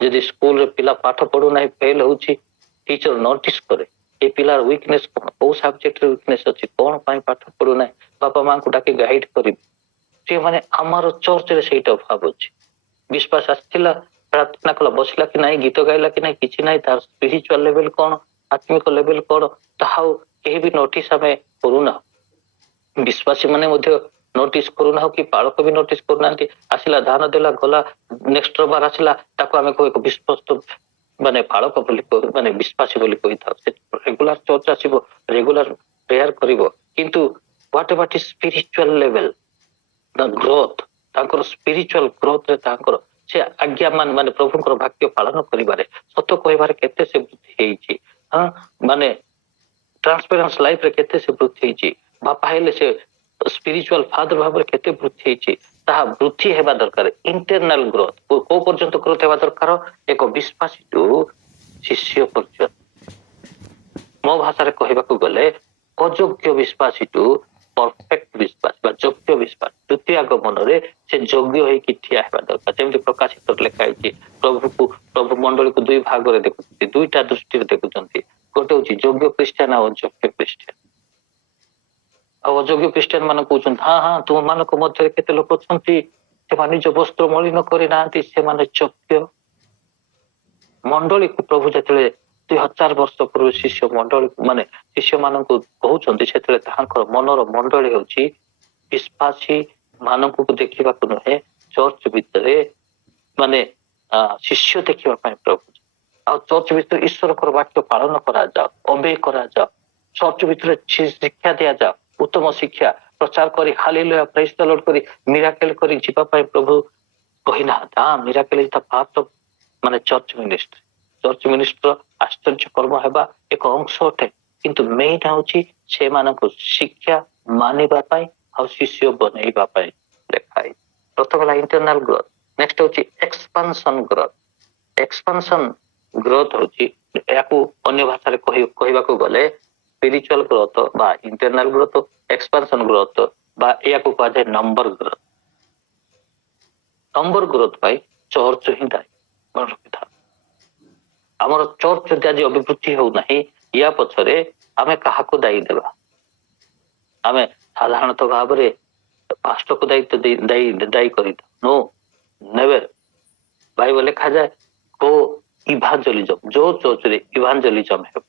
ଯଦି ସ୍କୁଲରେ ପିଲା ପାଠ ପଢୁନାହିଁ, ଫେଲ ହଉଛି, ଟିଚର ନୋଟିସ କରେ ଏ ପିଲାର ୱିକନେସ କଣ, କୋଉ ସବଜେକ୍ଟରେ ୱିକନେସ ଅଛି, କଣ ପାଇଁ ପାଠ ପଢୁନାହିଁ, ବାପା ମାଙ୍କୁ ଡାକି ଗାଇଡ କରିବେ। ସେମାନେ ଆମର ଚର୍ଚ୍ଚରେ ସେଇଟା ଅଭାବ ଅଛି। ବିଶ୍ୱାସ ଆସିଥିଲା, ପ୍ରାର୍ଥନା କଲା, ବସିଲା କି ନାହିଁ, ଗୀତ ଗାଇଲା କି ନାହିଁ, କିଛି ନାହିଁ। ତାର ସ୍ପିରିଚୁଆଲ ଲେଭେଲ କଣ, ଆତ୍ମିକ ଲେଭେଲ କଣ, ତାହା କେହି ବି ନୋଟିସ ଆମେ କରୁନା। ବିଶ୍ୱାସୀ ମାନେ ମଧ୍ୟ ନୋଟିସ କରୁନାହୁଁ, କି ପାଳକ ବି ନୋଟିସ କରୁନାହାନ୍ତି। ଆସିଲା, ଧାନ ଦେଲା, ଗଲା, ନେକ୍ସଟ ରବାର ଆସିଲା, ତାକୁ ଆମେ କହୁ ବିଶ୍ୱସ୍ତ ମାନେ ପାଳକ ବୋଲି, ମାନେ ବିଶ୍ୱାସୀ ବୋଲି କହିଥାଉ। ସେ ରେଗୁଲାର ଚର୍ଚ୍ଚ ଆସିବ, ରେଗୁଲାର ପ୍ରେୟାର କରିବ, କିନ୍ତୁ what ever is spiritual level, the growth, ତାଙ୍କର ସ୍ପିରିଚୁଆଲ ଗ୍ରୋଥରେ ତାଙ୍କର ସେ ଆଜ୍ଞା ମାନେ ପ୍ରଭୁଙ୍କର ବାକ୍ୟ ପାଳନ କରିବାରେ, ସତ କହିବାରେ କେତେ ସେ ବୃଦ୍ଧି ହେଇଛି। ମାନେ ଟ୍ରାନ୍ସପେରେନ୍ସ ଲାଇଫରେ କେତେ ସେ ବୃଦ୍ଧି ହେଇଛି। ବାପା ହେଲେ ସେ ସ୍ପିରିଚୁଆଲ ଫାଦର ଭାବରେ କେତେ ବୃଦ୍ଧି ହେଇଛି, ତାହା ବୃଦ୍ଧି ହେବା ଦରକାର। ଇଣ୍ଟରନାଲ ଗ୍ରୋଥ କୋଉ ପର୍ଯ୍ୟନ୍ତ ଗ୍ରୋଥ ହେବା ଦରକାର, ଏକ ବିଶ୍ୱାସୀଠୁ ଶିଷ୍ୟ ପର୍ଯ୍ୟନ୍ତ। ମୋ ଭାଷାରେ କହିବାକୁ ଗଲେ ଅଯୋଗ୍ୟ ବିଶ୍ୱାସୀଠୁ ପରଫେକ୍ଟ ବିଶ୍ୱାସ ବା ଯୋଗ୍ୟ ବିଶ୍ୱାସ, ଦ୍ୱିତୀୟ ଆଗମନରେ ସେ ଯୋଗ୍ୟ ହେଇକି ଠିଆ ହେବା ଦରକାର। ଯେମିତି ପ୍ରକାଶିତରେ ଲେଖା ହେଇଛି, ପ୍ରଭୁ ମଣ୍ଡଳୀକୁ ଦୁଇ ଭାଗରେ ଦେଖୁଛନ୍ତି, ଦୁଇଟା ଦୃଷ୍ଟିରେ ଦେଖୁଛନ୍ତି। ଗୋଟେ ହଉଛି ଯୋଗ୍ୟ ଖ୍ରୀଷ୍ଟିଆନ ଆଉ ଅଯୋଗ୍ୟ ଖ୍ରୀଷ୍ଟିଆନ। ଆଉ ଅଯୋଗ୍ୟ ଖ୍ରୀଷ୍ଟିଆନ ମାନେ କହୁଛନ୍ତି, ହଁ ତୁମ ମାନଙ୍କ ମଧ୍ୟରେ କେତେ ଲୋକ ଅଛନ୍ତି ସେମାନେ ନିଜ ବସ୍ତ୍ର ମଳିନ କରିନାହାନ୍ତି, ସେମାନେ ଯୋଗ୍ୟ। ମଣ୍ଡଳୀକୁ ପ୍ରଭୁ ଯେତେବେଳେ 2000 ବର୍ଷ ପୂର୍ବେ ଶିଷ୍ୟ ମଣ୍ଡଳୀ ମାନେ ଶିଷ୍ୟ ମାନଙ୍କୁ କହୁଛନ୍ତି, ସେତେବେଳେ ତାହାଙ୍କର ମନର ମଣ୍ଡଳୀ ହେଉଛି ବିଶ୍ୱାସୀ ମାନଙ୍କୁ ଦେଖିବାକୁ ନୁହେଁ, ଚର୍ଚ୍ଚ ଭିତରେ ମାନେ ଶିଷ୍ୟ ଦେଖିବା ପାଇଁ ପ୍ରଭୁ। ଆଉ ଚର୍ଚ୍ଚ ଭିତରେ ଈଶ୍ୱରଙ୍କର ବାକ୍ୟ ପାଳନ କରାଯାଉ, ଅବେ କରାଯାଉ, ଚର୍ଚ୍ଚ ଭିତରେ ଶିକ୍ଷା ଦିଆଯାଉ, ଉତ୍ତମ ଶିକ୍ଷା ପ୍ରଚାର କରି, ହାଲେଲୁୟା ପ୍ରେଜ୍ ଦ ଲର୍ଡ କରି, ମିରାକେଲ କରି ଯିବା ପାଇଁ ପ୍ରଭୁ କହିନାହାନ୍ତି। Miracle is the part of ମାନେ ଚର୍ଚ୍ଚ ମିନିଷ୍ଟ୍ରି। ଚର୍ଚ୍ଚ ମିନିଷ୍ଟ୍ରିର ଆଶ୍ଚର୍ଯ୍ୟ କର୍ମ ହେବା ଏକ ଅଂଶ ଅଟେ, କିନ୍ତୁ ମେନ୍ ହଉଛି ସେମାନଙ୍କୁ ଶିକ୍ଷା ମାନିବା ପାଇଁ ଆଉ ଶିଷ୍ୟ ବନେଇବା ପାଇଁ ଲେଖାଏ। ପ୍ରଥମ ହେଲା ଇଣ୍ଟରନାଲ ଗ୍ରୋଥ, ନେକ୍ସଟ ହଉଛି ଏକ୍ସପାନସନ ଗ୍ରୋଥ। ଏକ୍ସପାନସନ ଗ୍ରୋଥ ହଉଛି, ଏହାକୁ ଅନ୍ୟ ଭାଷାରେ କହିବାକୁ ଗଲେ ସ୍ପିରିଚୁଆଲ ଗ୍ରୋଥ ବା ଇଣ୍ଟରନାଲ ଗ୍ରୋଥ, ଏକ୍ସପାନସନ ଗ୍ରୋଥ ବା ଏହାକୁ କୁହାଯାଏ ନମ୍ବର ଗ୍ରୋଥ। ନମ୍ବର ଗ୍ରୋଥ ପାଇଁ ଚର୍ଚ୍ଚ ହିଁ ଦାୟୀ। ମନେ ରଖିଥାଉ, ଆମର ଚର୍ଚ୍ଚ ଯଦି ଆଜି ଅଭିବୃଦ୍ଧି ହଉନାହିଁ, ୟା ପଛରେ ଆମେ କାହାକୁ ଦାୟୀ ଦେବା? ଆମେ ସାଧାରଣତଃ ଭାବରେ ପାଷ୍ଟରକୁ ଦାୟୀ କରିଥାଉ। No never. ବାଇବଲ ଲେଖାଯାଏ କୋ ଇଭାଞ୍ଜେଲିଜମ, ଯୋଉ ଚର୍ଚ୍ଚରେ ଇଭାଞ୍ଜେଲିଜମ ହେବ,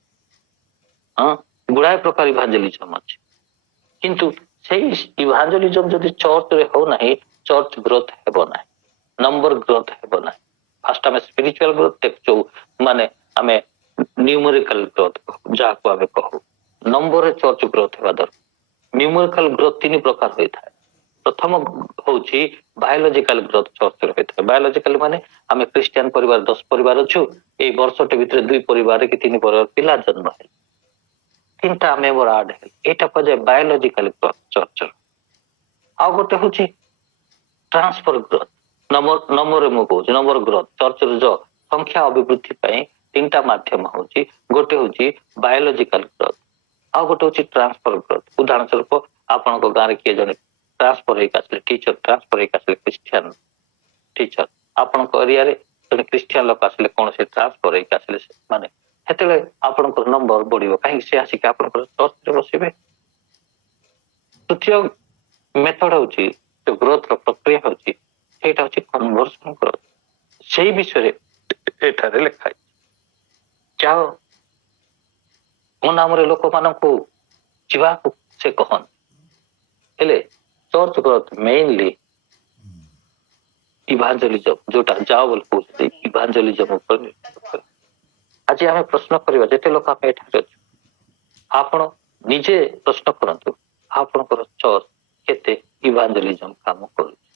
ଗୁଡାଏ ପ୍ରକାର ଇଭାଞ୍ଜେଲିଜମ ଅଛି, କିନ୍ତୁ ସେଇ ଇଭାଞ୍ଜେଲିଜମ ଯଦି ଚର୍ଚ୍ଚରେ ହଉନାହିଁ, ଚର୍ଚ୍ଚ ଗ୍ରୋଥ ହେବ ନାହିଁ, ନମ୍ବର ଗ୍ରୋଥ ହେବ ନାହିଁ। ଫାଷ୍ଟ ଆମେ ସ୍ପିରିଚୁଆଲ ଗ୍ରୋଥ ଦେଖୁଛୁ, ମାନେ ଆମେ ନ୍ୟୁମେରିକାଲ ଗ୍ରୋଥ ଯାହାକୁ ଆମେ କହୁ, ନମ୍ବରରେ ଚର୍ଚ୍ଚ ଗ୍ରୋଥ ହେବା ଦରକାର। ନ୍ୟୁମେରିକାଲ ଗ୍ରୋଥ 3 ପ୍ରକାର ହୋଇଥାଏ। ପ୍ରଥମ ହଉଛି ବାୟୋଲୋଜିକାଲ ଗ୍ରୋଥ ଚର୍ଚ୍ଚରେ ହୋଇଥାଏ। ବାୟୋଲୋଜିକାଲ ମାନେ ଆମେ ଖ୍ରୀଷ୍ଟିଆନ ପରିବାର 10 ପରିବାର ଅଛୁ, ଏଇ ବର୍ଷଟେ ଭିତରେ 2 ପରିବାର କି 3 ପରିବାର ପିଲା ଜନ୍ମ ହେଲେ, 3ଟା ମେମ୍ବର ଆଡ ହେଲେ, ଏଇଟା କୁହାଯାଏ ବାୟୋଲୋଜିକାଲ ଗ୍ରୋଥ ଚର୍ଚ୍ଚର। ଆଉ ଗୋଟେ ହଉଛି ଟ୍ରାନ୍ସଫର ଗ୍ରୋଥ। ନମ୍ବରରେ ମୁଁ କହୁଛି ନମ୍ବର ଗ୍ରୋଥ ଚର୍ଚ୍ଚର ଯୋଉ ସଂଖ୍ୟା ଅଭିବୃଦ୍ଧି ପାଇଁ 3ଟା ମାଧ୍ୟମ ହଉଛି, ଗୋଟେ ହଉଛି ବାୟୋଲୋଜିକାଲ ଗ୍ରୋଥ, ଆଉ ଗୋଟେ ହଉଛି ଟ୍ରାନ୍ସଫର ଗ୍ରୋଥ। ଉଦାହରଣ ସ୍ୱରୂପ ଆପଣଙ୍କ ଗାଁରେ କିଏ ଜଣେ ଟ୍ରାନ୍ସଫର ହେଇକି ଆସିଲେ, ଟିଚର ଟ୍ରାନ୍ସଫର ହେଇକି ଆସିଲେ, ଖ୍ରୀଷ୍ଟିଆନ ଟିଚର, ଆପଣଙ୍କ ଏରିଆରେ ଜଣେ ଖ୍ରୀଷ୍ଟିଆନ ଲୋକ ଆସିଲେ, କୌଣସି ଟ୍ରାନ୍ସଫର ହେଇକି ଆସିଲେ, ମାନେ ସେତେବେଳେ ଆପଣଙ୍କର ନମ୍ବର ବଢିବ, କାହିଁକି ସେ ଆସିକି ଆପଣଙ୍କର ଚର୍ଚ୍ଚରେ ବସିବେ। ତୃତୀୟ ମେଥଡ ହଉଛି ଗ୍ରୋଥର ପ୍ରକ୍ରିୟା ହଉଛି, ସେଇଟା ହଉଛି କନଭର୍ସନ ଗ୍ରୋଥ। ସେଇ ବିଷୟରେ ଏଠାରେ ଲେଖା ହେଇଛି, ଯାଅ ମୋ ନାମରେ ଲୋକମାନଙ୍କୁ ଯିବାକୁ ସେ କହନ୍ତି। ହେଲେ ଚର୍ଚ୍ଚ ଗ୍ରୋଥ ମେନଲି ଇଭାଞ୍ଜେଲିଜମ ଯୋଉଟା ଯାଅ ବୋଲି କହୁଛନ୍ତି ଇଭାଞ୍ଜେଲିଜମ ଉପରେ ନିର୍ଭର କରେ। ଆଜି ଆମେ ପ୍ରଶ୍ନ କରିବା, ଯେତେ ଲୋକ ଆମେ ଏଠାରେ ଅଛୁ, ଆପଣ ନିଜେ ପ୍ରଶ୍ନ କରନ୍ତୁ ଆପଣଙ୍କର ଚର୍ଚ୍ଚ କେତେ ଇଭାଞ୍ଜେଲିଜମ କାମ କରୁଛି।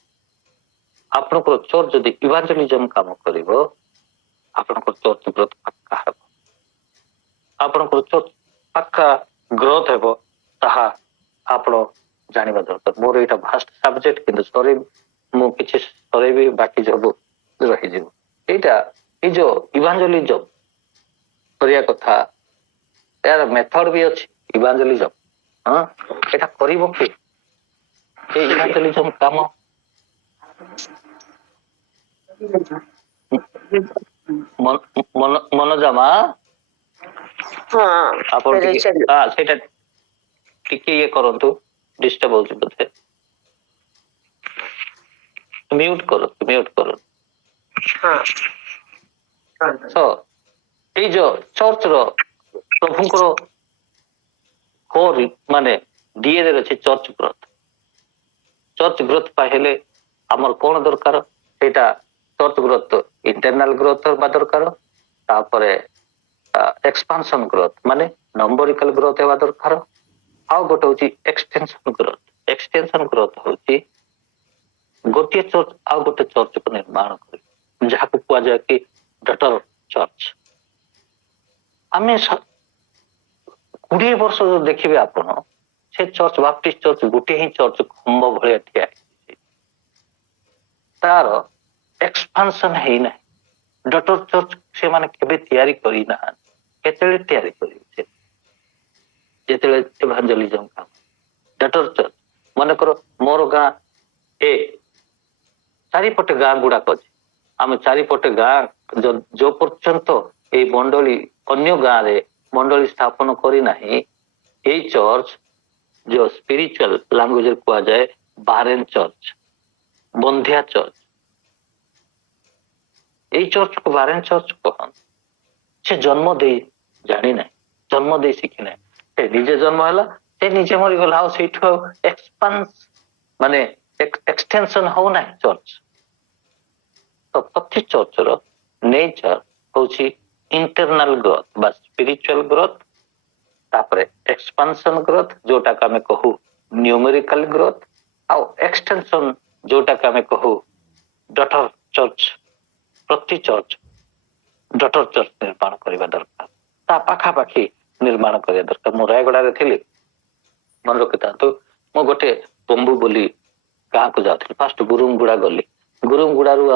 ଆପଣଙ୍କର ଚର୍ଚ୍ଚ ଯଦି ଇଭାଞ୍ଜେଲିଜମ କାମ କରିବ, ଆପଣଙ୍କର ଚର୍ଚ୍ଚ ଗ୍ରୋଥ ପାକ୍କା ହେବ। ଆପଣଙ୍କର ଚର୍ଚ୍ଚ ପାକ୍କା ଗ୍ରୋଥ ହେବ, ତାହା ଆପଣ ଜାଣିବା ଦରକାର। ମୋର ଏଇଟା ଭାଷ୍ଟ ସବଜେକ୍ଟ, କିନ୍ତୁ ମୁଁ କିଛି ସରେଇବି, ବାକି ସବୁ ରହିଯିବ। ଏଇଟା ଏଇ ଯୋଉ ଇଭାଞ୍ଜେଲିଜମ କରିବା କଥା, ଏହାର ମେଥଡ ବି ଅଛି ଇଭାଞ୍ଜେଲିଜମ। ହଁ, ଏଇଟା କରିବ କି এই ইভাঞ্জেলিজম কাମ? ମନୋଜମା ଆପଣ ଟିକେ ସେଇଟା ଟିକେ ଇଏ କରନ୍ତୁ, ଡିଷ୍ଟର୍ବ ହଉଛି ବୋଧେ। म्यूट करो, म्यूट करो। तो ये जो चर्च रो प्रभुଙ୍କର कोर माने डीएनए रे चर्च ग्रोथ। चर्च ग्रोथ पाहिले हमर कोन दरकार, सेटा चर्च ग्रोथ इंटरनल ग्रोथ बा दरकार, तापरे एक्सपांशन ग्रोथ माने नंबरिकल ग्रोथ हेबा दरकार। आ गोटे होची एक्सटेंशन ग्रोथ। एक्सटेंशन ग्रोथ होची गोटे चर्च आ गोटे चर्च को निर्माण करे, जहाँ को कुआ जाए कि डटर चर्च। आमे 20 वर्ष जो देखिबे आपण, से चर्च बाप्टिस्ट चर्च गोटे ही चर्च खंब भले ठिया तार एक्सपांशन है ना। डटर चर्च से माने केबे तयारी करी ना, केतेले तयारी करी छे जेतेले इवांजेलिज्म काम। डटर चर्च माने करो मोर गां ए चारिपटे गां गुड़ाक अच्छे, आम चारिपटे गां जो पर्यंत ये मंडली अन्य गां रे मंडली स्थापन करी नाही, ये चर्च जो स्पिरिचुअल लैंग्वेज कहा जाए बारेन चर्च, बंधिया चर्च। ये चर्च को बारेन चर्च कहन। से जन्म दे जानी ना, जन्म दे शिखी ना, से निजे जन्म हला, से निजे मरी गला, से एक्सपांस माने एक्सटेंशन हो ना चर्च। तो प्रति चर्च रो नेचर होची इंटरनल ग्रोथ बा स्पिरिचुअल ग्रोथ, तापरे एक्सपांशन ग्रोथ जोटा का हमें कहू न्यूमेरिकल ग्रोथ, आउ एक्सटेंशन जोटा का हमें कहू डटर चर्च। प्रति चर्च डटर चर्च निर्माण करबा दरकार, ता पाखा पाखी निर्माण करबा दरकार। मो रायगड़ा रे थिली, मन रखिता तो मो गोटे बंबू बोली गां को जाथि, फास्ट गुरुंगुड़ा गली, गुरुंगुड़ा रु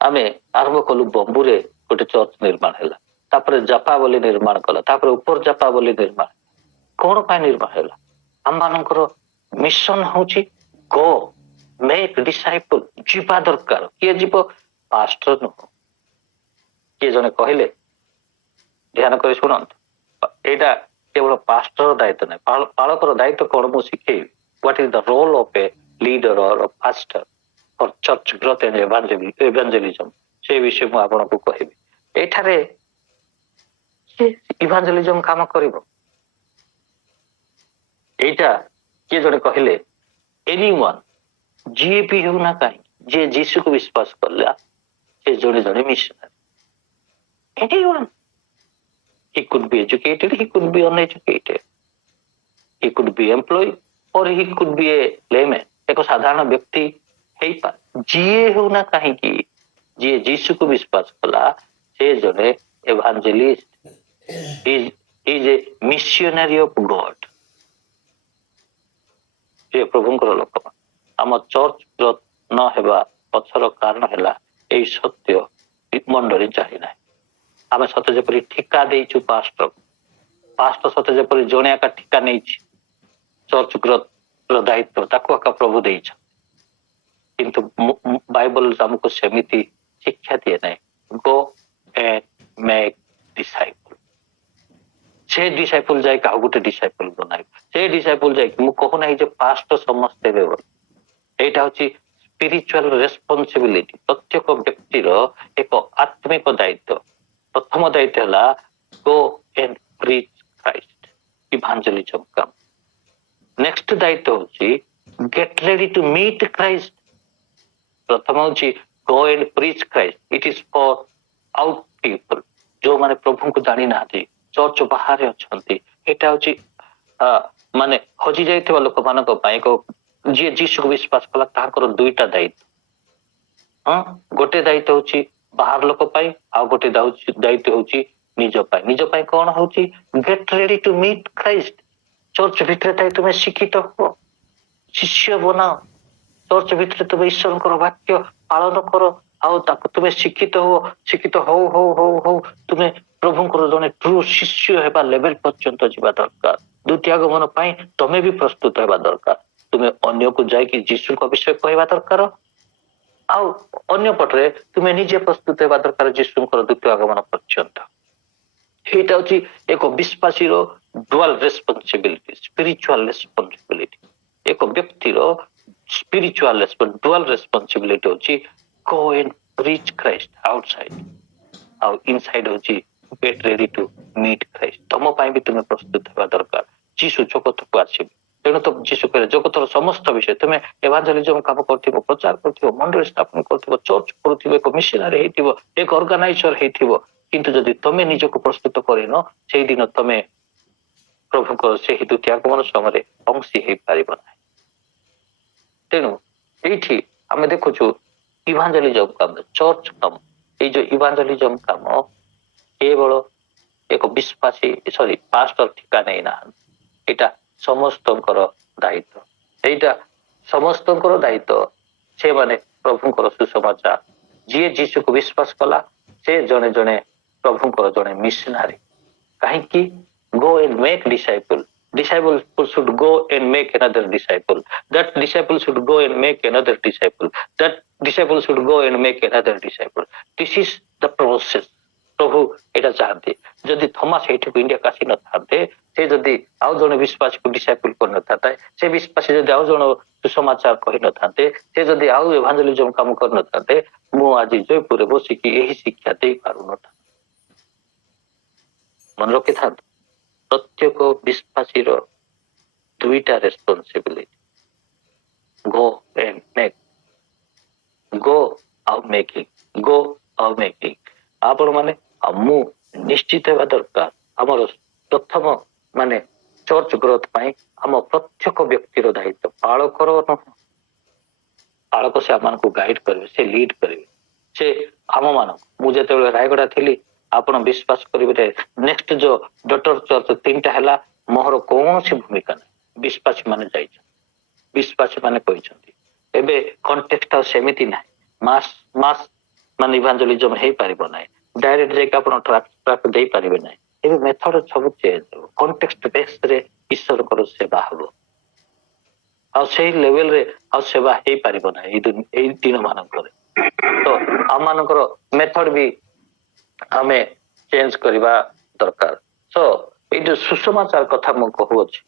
आमे आरंभ कलु बंबू रे गोटे चर्च निर्माण हैला, तापरे जापा बोली निर्माण कला, तापरे ऊपर जापा बोली निर्माण। कोन पा निर्माण हैला? हम मानकर मिशन होची गो मेक डिसाइपल, जीवा दरकार। किए जीव? पास्टर न किए जने कहले, ध्यान कर सुनंत, एटा केवल पास्टर दायित्व नहीं, पालकर दायित्व कौन मु शिखे। What is the role of a leader or pastor for church growth and evangelism, से विषय मु आपन को कहबी। एठारे इवांजेलिज्म काम करिवो, एटा किए जने कहले एनीवन जे भी हो ना काई, जे यीशु को विश्वास करला से जने जने missionary. Anyone, he could be educated, he could be uneducated, he could be employed or he could be a layman। एक साधारण व्यक्ति है पा जिए हो ना कहीं की, जे यीशु को विश्वास कला से जने evangelist, is a missionary of God। ये प्रभुଙ୍କର लोक आम चर्च ग्रोथ न हेबा पछर कारण हैला एई सत्य मंडली जाहि नाही। आमे सत्य जेपरि ठिका देइछु पास्टर, पास्टर सत्य जेपरि जणे का ठिका नेइछि चर्च ग्रोथ रो दायित्व ताको का प्रभु देइछ, किंतु बाइबल हमको सेमिति शिक्षा दिए नाही। Go and make disciple. से डिसाइपल जाय का गोटे डिसाइपल बनाई, से डिसाइपल जाय मु कहू नाही जे पास्टर समस्त देबे बोल। एटा होची स्पिरिचुअल रेस्पोंसिबिलिटी, प्रत्येक व्यक्तिर एक आत्मिक दायित्व। प्रथम दायित्व हला go and preach Christ, evangelism काम। नेक्स्ट दायित्व होची get ready to meet Christ. प्रथम होची go and preach Christ. It is for out people. ଯୋଉମାନେ ପ୍ରଭୁଙ୍କୁ ଜାଣି ନାହାନ୍ତି, ଚର୍ଚ୍ଚ ବାହାରେ ଅଛନ୍ତି, ଏଇଟା ହଉଛି ମାନେ ହଜି ଯାଇଥିବା ଲୋକମାନଙ୍କ ପାଇଁ ଯିଏ ଯୀଶୁକୁ ବିଶ୍ୱାସ କଲା ତାଙ୍କର ଦୁଇଟା ଦାୟିତ୍ୱ। ଗୋଟେ ଦାୟିତ୍ୱ ହଉଛି ବାହାର ଲୋକ ପାଇଁ, ଆଉ ଗୋଟେ ଦାୟିତ୍ୱ ହଉଛି ନିଜ ପାଇଁ। ନିଜ ପାଇଁ କଣ ହଉଛି? Get ready to meet Christ. Church ଭିତରେ ଥାଇ ତୁମେ ଶିକ୍ଷିତ ହୁଅ, ଶିଷ୍ୟ ବନାଅ। ଚର୍ଚ୍ଚ ଭିତରେ ତୁମେ ଈଶ୍ୱରଙ୍କର ବାକ୍ୟ ପାଳନ କର, ଆଉ ତାକୁ ତୁମେ ଶିକ୍ଷିତ ହୁଅ। ଶିକ୍ଷିତ ହଉ ହଉ ହଉ ହଉ ତୁମେ ପ୍ରଭୁଙ୍କର ଜଣେ ଟ୍ରୁ ଶିଷ୍ୟ ହେବା ଲେଭେଲ ପର୍ଯ୍ୟନ୍ତ ଯିବା ଦରକାର। ଦ୍ୱିତୀୟ ଆଗମନ ପାଇଁ ତମେ ବି ପ୍ରସ୍ତୁତ ହେବା ଦରକାର। ତୁମେ ଅନ୍ୟକୁ ଯାଇକି ଯୀଶୁଙ୍କ ବିଷୟ କହିବା ଦରକାର, ଆଉ ଅନ୍ୟ ପଟରେ ତୁମେ ନିଜେ ପ୍ରସ୍ତୁତ ହେବା ଦରକାର ଯୀଶୁଙ୍କର ଦ୍ୱିତୀୟ ଆଗମନ ପର୍ଯ୍ୟନ୍ତ। ଏଇଟା ହଉଛି ଏକ ବିଶ୍ୱାସୀର ଡୁଆଲ ରେସ୍ପନ୍ସିବିଲିଟି, ସ୍ପିରିଚୁଆଲ ରେସ୍ପନ୍ସିବିଲିଟି। ଏକ ବ୍ୟକ୍ତିର ସ୍ପିରିଚୁଆଲ ଡୁଆଲ ରେସ୍ପନ୍ସିବିଲିଟି ହଉଛି go and preach Christ outside, ଆଉ ଇନସାଇଡ୍ ହଉଛି get ready to meet Christ। ତମ ପାଇଁ ବି ତୁମେ ପ୍ରସ୍ତୁତ ହେବା ଦରକାର। ଯୀଶୁ ଜଗତକୁ ଆସିବେ, ତେଣୁ ତ ଯୀଶୁ କହିଲେ ଜଗତର ସମସ୍ତ ବିଷୟ ତୁମେ ଏଭାଞ୍ଜେଲିଜମ କାମ କରୁଥିବ, ପ୍ରଚାର କରୁଥିବ, ମଣ୍ଡଳୀ ସ୍ଥାପନ କରୁଥିବ, ଚର୍ଚ୍ଚ କରୁଥିବ, ଏକ ମିଶନାରୀ ହେଇଥିବ, ଏକ ଅର୍ଗାନାଇଜର ହେଇଥିବ, କିନ୍ତୁ ଯଦି ତମେ ନିଜକୁ ପ୍ରସ୍ତୁତ କରିନ, ସେଇଦିନ ତମେ ପ୍ରଭୁଙ୍କର ସେହି ଦ୍ୱିତୀୟ ଆଗମନ ସମୟରେ ଅଂଶୀ ହେଇପାରିବ ନାହିଁ। ତେଣୁ ଏଇଠି ଆମେ ଦେଖୁଛୁ ଇଭାଞ୍ଜେଲିଜମ କାମ, ଚର୍ଚ୍ଚ କାମ, ଏଇ ଯୋଉ ଇଭାଞ୍ଜେଲିଜମ କାମ କେବଳ ଏକ ବିଶ୍ୱାସୀ ପାଷ୍ଟର ଠିକା ନେଇନାହାନ୍ତି। ଏଇଟା ସମସ୍ତଙ୍କର ଦାୟିତ୍ୱ। ଏଇଟା ସମସ୍ତଙ୍କର ଦାୟିତ୍ୱ। ସେମାନେ ପ୍ରଭୁଙ୍କର ସୁସମାଚାର, ଯିଏ ଯୀଶୁକୁ ବିଶ୍ୱାସ କଲା ସେ ଜଣେ ଜଣେ ପ୍ରଭୁଙ୍କର ଜଣେ ମିଶନାରୀ। କାହିଁକି? go and make disciple. Disciple should go and make another disciple. That disciple should go and make another disciple. That disciple should go and make another disciple. This is the process. ପ୍ରଭୁ ଏଇଟା ଚାହାନ୍ତି। ଯଦି Thomas ଏଇଠିକୁ ଇଣ୍ଡିଆକୁ ଆସି ନଥାନ୍ତେ, ସେ ଯଦି ଆଉ ଜଣେ ବିଶ୍ୱାସୀକୁ ଡିସାଇପଲ କରିନଥାନ୍ତେ, ସେ ବିଶ୍ୱାସୀ ଯଦି ଆଉ ଜଣେ ସୁସମାଚାର କହିନଥାନ୍ତେ, ସେ ଯଦି ଆଉ ଏଭାଞ୍ଜେଲିଜମ କାମ କରିନଥାନ୍ତେ, ମୁଁ ଆଜି ଜୟପୁରରେ ବସିକି ଏହି ଶିକ୍ଷା ଦେଇପାରୁନଥାନ୍ତି। ମନେ ରଖିଥାନ୍ତୁ, ପ୍ରତ୍ୟେକ ବିଶ୍ୱାସୀର ଦୁଇଟା responsibility, go and make, go ଆଉ making, go ଆଉ making। ଆପଣ ମାନେ ଆଉ ମୁଁ ନିଶ୍ଚିତ ହେବା ଦରକାର ଆମର ପ୍ରଥମ ମାନେ ଚର୍ଚ୍ଚ ଗ୍ରୋଥ ପାଇଁ ଆମ ପ୍ରତ୍ୟେକ ବ୍ୟକ୍ତିର ଦାୟିତ୍ୱ। ପାଳକର ପାଳକ ସେ ଆମମାନଙ୍କୁ ଗାଇଡ କରିବେ, ସେ ଲିଡ କରିବେ, ସେ ଆମମାନଙ୍କୁ। ମୁଁ ଯେତେବେଳେ ରାୟଗଡ଼ା ଥିଲି, ଆପଣ ବିଶ୍ୱାସ କରିବେ ନେକ୍ସଟ ଯୋଉ ଡଟର ଚର୍ଚ୍ଚ 3ଟା ହେଲା, ମୋର କୌଣସି ଭୂମିକା ନାହିଁ। ବିଶ୍ୱାସୀ ମାନେ ଯାଇଛନ୍ତି, ବିଶ୍ୱାସୀ ମାନେ କହିଛନ୍ତି। ଏବେ କଣ୍ଟେକ୍ସଟ ଆଉ ସେମିତି ନାହିଁ। ମାସ୍ ମାନେ ଇଭାଞ୍ଜେଲିଜମ ହେଇପାରିବ ନାହିଁ। ଡାଇରେକ୍ଟ ଯାଇକି ଆପଣ ଟ୍ରାକ୍ ଦେଇପାରିବେ ନାହିଁ। ଏବେ ମେଥଡ ସବୁ ଚେଞ୍ଜ ହେବ। କଣ୍ଟେକ୍ସଟ ବେସରେ ଈଶ୍ୱରଙ୍କର ସେବା ହବ, ଆଉ ସେଇ ଲେଭେଲରେ ଆଉ ସେବା ହେଇପାରିବ ନାହିଁ ଏଇ ଦିନ ମାନଙ୍କରେ। ତ ଆମମାନଙ୍କର ମେଥଡ ବି ଆମେ ଚେଞ୍ଜ କରିବା ଦରକାର। ତ ଏଇ ଯୋଉ ସୁସମାଚାର କଥା ମୁଁ କହୁଅଛି,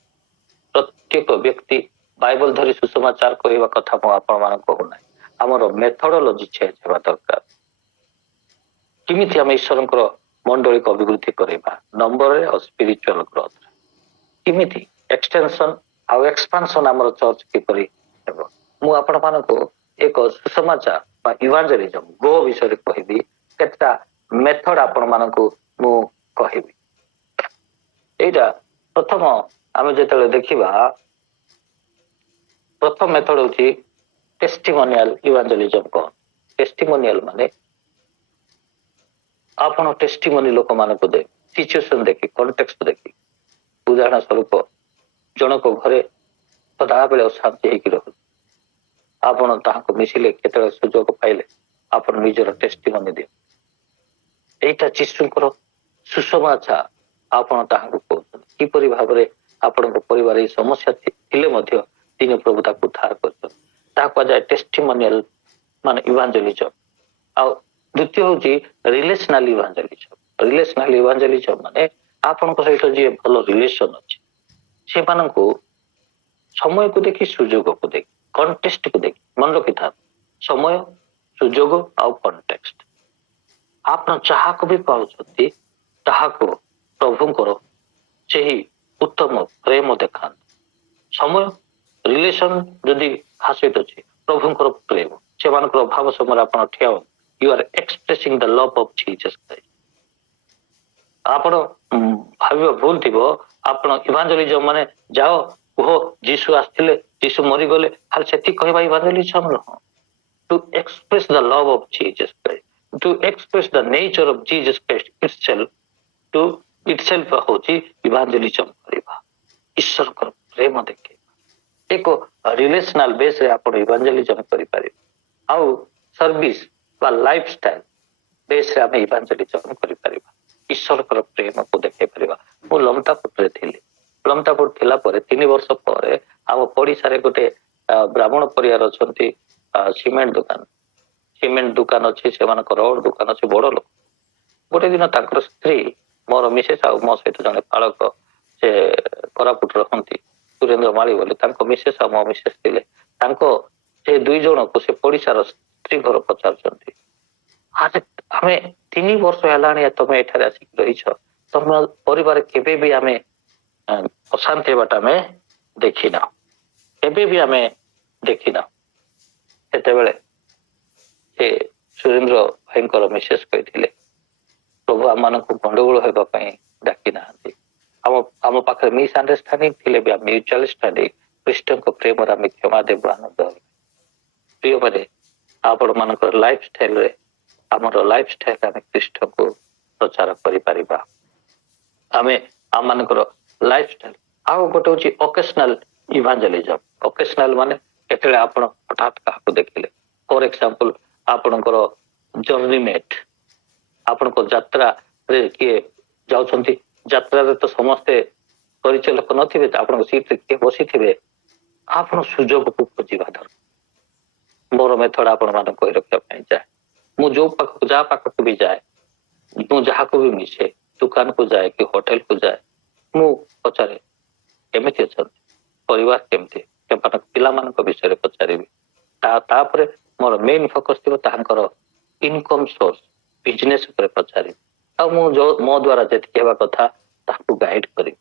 ପ୍ରତ୍ୟେକ ବ୍ୟକ୍ତି ବାଇବଲ ଧରି ସୁସମାଚାର କହିବା କଥା ମୁଁ ଆପଣମାନଙ୍କୁ କହୁନାହିଁ। ଆମର ମେଥଡୋଲୋଜି ଚେଞ୍ଜ ହେବା ଦରକାର। କେମିତି ଆମେ ଈଶ୍ୱରଙ୍କର ମଣ୍ଡଳୀକୁ ଅଭିବୃଦ୍ଧି କରିବା, ନମ୍ବରରେ ଆଉ ସ୍ପିରିଚୁଆଲ ଗ୍ରୋଥରେ। କେମିତି ଏକ୍ସଟେନସନ ଆଉ ଏକ୍ସପାନସନ ଆମର ଚର୍ଚ୍ଚ କିପରି ହେବ। ମୁଁ ଆପଣମାନଙ୍କୁ ଏକ ସୁସମାଚାର ବା ଇଭାଞ୍ଜେଲିଜମ ଗୋ ବିଷୟରେ କହିବି। କେତେଟା ମେଥଡ ଆପଣମାନଙ୍କୁ ମୁଁ କହିବି। ଏଇଟା ପ୍ରଥମ ଆମେ ଯେତେବେଳେ ଦେଖିବା, ପ୍ରଥମ ମେଥଡ ହଉଛି ଟେଷ୍ଟିମୋନିଆଲ ଇଭାଞ୍ଜେଲିଜମ। କଣ ଟେଷ୍ଟିମୋନିଆଲ ମାନେ? ଆପଣ ଟେଷ୍ଟିମୋନି ଲୋକମାନଙ୍କୁ ଦେବେ, ସିଚୁଏସନ ଦେଖି, କଣ୍ଟେକ୍ସଟ ଦେଖି। ଉଦାହରଣ ସ୍ୱରୂପ ଜଣଙ୍କ ଘରେ ସଦାବେଳେ ଅଶାନ୍ତି ହେଇକି ରହୁଛି, ଆପଣ ତାହାକୁ ମିଶିଲେ, କେତେବେଳେ ସୁଯୋଗ ପାଇଲେ ଆପଣ ନିଜର ଟେଷ୍ଟିମୋନି ଦେବେ। ଏଇଟା ଯୀଶୁଙ୍କର ସୁସମାଚାର, ଆପଣ ତାହାକୁ କହୁଛନ୍ତି। କିପରି ଭାବରେ ଆପଣଙ୍କ ପରିବାର ଏହି ସମସ୍ୟା ଥିଲେ ମଧ୍ୟ ଦିନ ପ୍ରଭୁ ତାକୁ ଉଦ୍ଧାର କରିଛନ୍ତି। ତାହା କୁହାଯାଏ ଟେଷ୍ଟିମୋନିଆଲ ମାନେ ଇଭାଞ୍ଜେଲିଜମ। ଆଉ ଦ୍ୱିତୀୟ ହଉଛି ରିଲେସନାଲ ଇଭାଞ୍ଜେଲିଜମ। ରିଲେସନାଲ ଇଭାଞ୍ଜେଲିଜମ ମାନେ ଆପଣଙ୍କ ସହିତ ଯିଏ ଭଲ ରିଲେସନ ଅଛି, ସେମାନଙ୍କୁ ସମୟକୁ ଦେଖି, ସୁଯୋଗକୁ ଦେଖି, କଣ୍ଟେକ୍ସଟକୁ ଦେଖି। ମନେ ରଖିଥାନ୍ତୁ, ସମୟ, ସୁଯୋଗ ଆଉ କଣ୍ଟେକ୍ସଟ। ଆପଣ ଯାହାକୁ ବି ପାଉଛନ୍ତି ତାହାକୁ ପ୍ରଭୁଙ୍କର ସେହି ଉତ୍ତମ ପ୍ରେମ ଦେଖାନ୍ତୁ। ସମୟ ରିଲେସନ ଯଦି କାହା ସହିତ ଅଛି, ପ୍ରଭୁଙ୍କର ପ୍ରେମ ସେମାନଙ୍କର ଅଭାବ ସମୟରେ ଆପଣ ଠିଆ ହୁଅନ୍ତୁ। You are expressing the love of Jesus Christ. ଆପଣ ଭାବିବା ଭୁଲ ଥିବ ଆପଣ ଇଭାଞ୍ଜେଲିଜମ ମାନେ ଯାଅ କୁହ ଯୀଶୁ ଆସିଥିଲେ ଯୀଶୁ ମରିଗଲେ ଖାଲି ସେତିକି କହିବା ଇଭାଞ୍ଜେଲିଜମ ନୁହଁ। To express the love of Jesus Christ, to express the nature of Jesus Christ itself ହଉଛି ଇଭାଞ୍ଜେଲିଜମ କରିବା, ଈଶ୍ୱରଙ୍କର ପ୍ରେମ ଦେଖେଇବା। ଏକ ରିଲେସନାଲ ବେସରେ ଆପଣ ଇଭାଞ୍ଜେଲିଜମ କରିପାରିବେ। ଆଉ ସର୍ଭିସ ବା ଲାଇଫଷ୍ଟାଇଲ ବେସରେ ଆମେ ଇଭାଞ୍ଜେଲିଜମ କରିପାରିବା, ଈଶ୍ୱରଙ୍କର ପ୍ରେମକୁ ଦେଖେଇ ପାରିବା। ମୁଁ ଲମତାପୁରରେ ଥିଲି। ଲମତାପୁର ଥିଲା ପରେ 3 ବର୍ଷ ପରେ ଆମ ପଡିଶାରେ ଗୋଟେ ବ୍ରାହ୍ମଣ ପରିବାର ଅଛନ୍ତି, ସିମେଣ୍ଟ ଦୋକାନ ଅଛି, ସେମାନଙ୍କର ରୋଡ ଦୋକାନ ଅଛି, ବଡ ଲୋକ। ଗୋଟେ ଦିନ ତାଙ୍କର ସ୍ତ୍ରୀ ମୋର ମିସେସ୍ ଆଉ ମୋ ସହିତ ଜଣେ ପାଳକ ସେ କୋରାପୁଟ ରହନ୍ତି ସୁରେନ୍ଦ୍ର ମାଳି ବୋଲି, ତାଙ୍କ ମିସେସ୍ ଆଉ ମୋ ମିସେସ୍ ଥିଲେ। ତାଙ୍କ ସେ 2 ଜଣକୁ ସେ ପଡିଶାର ସ୍ତ୍ରୀ ଘର ପଚାରୁଛନ୍ତି, ଆମେ 3 ବର୍ଷ ହେଲାଣି ତମେ ଏଠାରେ ଆସିକି ରହିଛ, ତମ ପରିବାର କେବେ ବି ଆମେ ଅଶାନ୍ତି ହେବାଟା ଆମେ ଦେଖିନା, କେବେ ବି ଆମେ ଦେଖିନା। ସେତେବେଳେ ସେ ସୁରେନ୍ଦ୍ର ଭାଇଙ୍କର ମିସେସ୍ କହିଥିଲେ, ପ୍ରଭୁ ଆମମାନଙ୍କୁ ଗଣ୍ଡଗୋଳ ହେବା ପାଇଁ ଡାକି ନାହାନ୍ତି। ଆମ ପାଖରେ ମିସ୍ ଅଣ୍ଡରଷ୍ଟାଣ୍ଡିଂ ଥିଲେ ବି ଆମେ ମ୍ୟୁଚୁଆଲ ଷ୍ଟାଣ୍ଡିଂ ଖ୍ରୀଷ୍ଟଙ୍କ ପ୍ରେମରେ ଆମେ କ୍ଷମା ଦେବୁ, ଆନନ୍ଦ ହେବୁ। ପ୍ରିୟମାନେ, ଆପଣ ମାନଙ୍କର ଲାଇଫଷ୍ଟାଇଲରେ ଆମର ଲାଇଫଷ୍ଟାଇଲରେ ଆମେ ଖ୍ରୀଷ୍ଟଙ୍କୁ ପ୍ରଚାର କରିପାରିବା। ଆମେ ଆମ ମାନଙ୍କର ଲାଇଫଷ୍ଟାଇଲ ଆଉ ଗୋଟେ ହଉଛି ଅକେସନାଲ ଇଭାଞ୍ଜେଲିଜମ। ଅକେସନାଲ ମାନେ କେତେବେଳେ ଆପଣ ହଠାତ୍ କାହାକୁ ଦେଖିଲେ, ଫର ଏକ୍ସାମ୍ପଲ ଆପଣଙ୍କର ଜର୍ଣ୍ଣି ମେଟ୍, ଆପଣଙ୍କ ଯାତ୍ରାରେ କିଏ ଯାଉଛନ୍ତି, ଯାତ୍ରାରେ ତ ସମସ୍ତେ ପରିଚୟ ଲୋକ ନଥିବେ, ଆପଣଙ୍କ ସିଟରେ କିଏ ବସିଥିବେ, ଆପଣ ସୁଯୋଗକୁ ଖୋଜିବା ଦରକାର। ମୋର ମେଥଡ ଆପଣ ମାନଙ୍କୁ କହି ରଖିବା ପାଇଁ ଚାହେଁ। ମୁଁ ଯାହା ପାଖକୁ ବି ଯାଏ, ମୁଁ ଯାହାକୁ ବି ମିଶେ, ଦୋକାନକୁ ଯାଏ କି ହୋଟେଲକୁ ଯାଏ, ମୁଁ ପଚାରେ କେମିତି ଅଛନ୍ତି, ପରିବାର କେମିତି, ସେମାନଙ୍କ ପିଲାମାନଙ୍କ ବିଷୟରେ ପଚାରିବି। ତାପରେ ମୋର ମେନ୍ ଫୋକସ ଥିବ ତାଙ୍କର ଇନକମ ସୋର୍ସ, ବିଜନେସ ଉପରେ ପଚାରିବି। ଆଉ ମୁଁ ମୋ ଦ୍ଵାରା ଯେତିକି ହେବା କଥା ତାକୁ ଗାଇଡ କରିବି।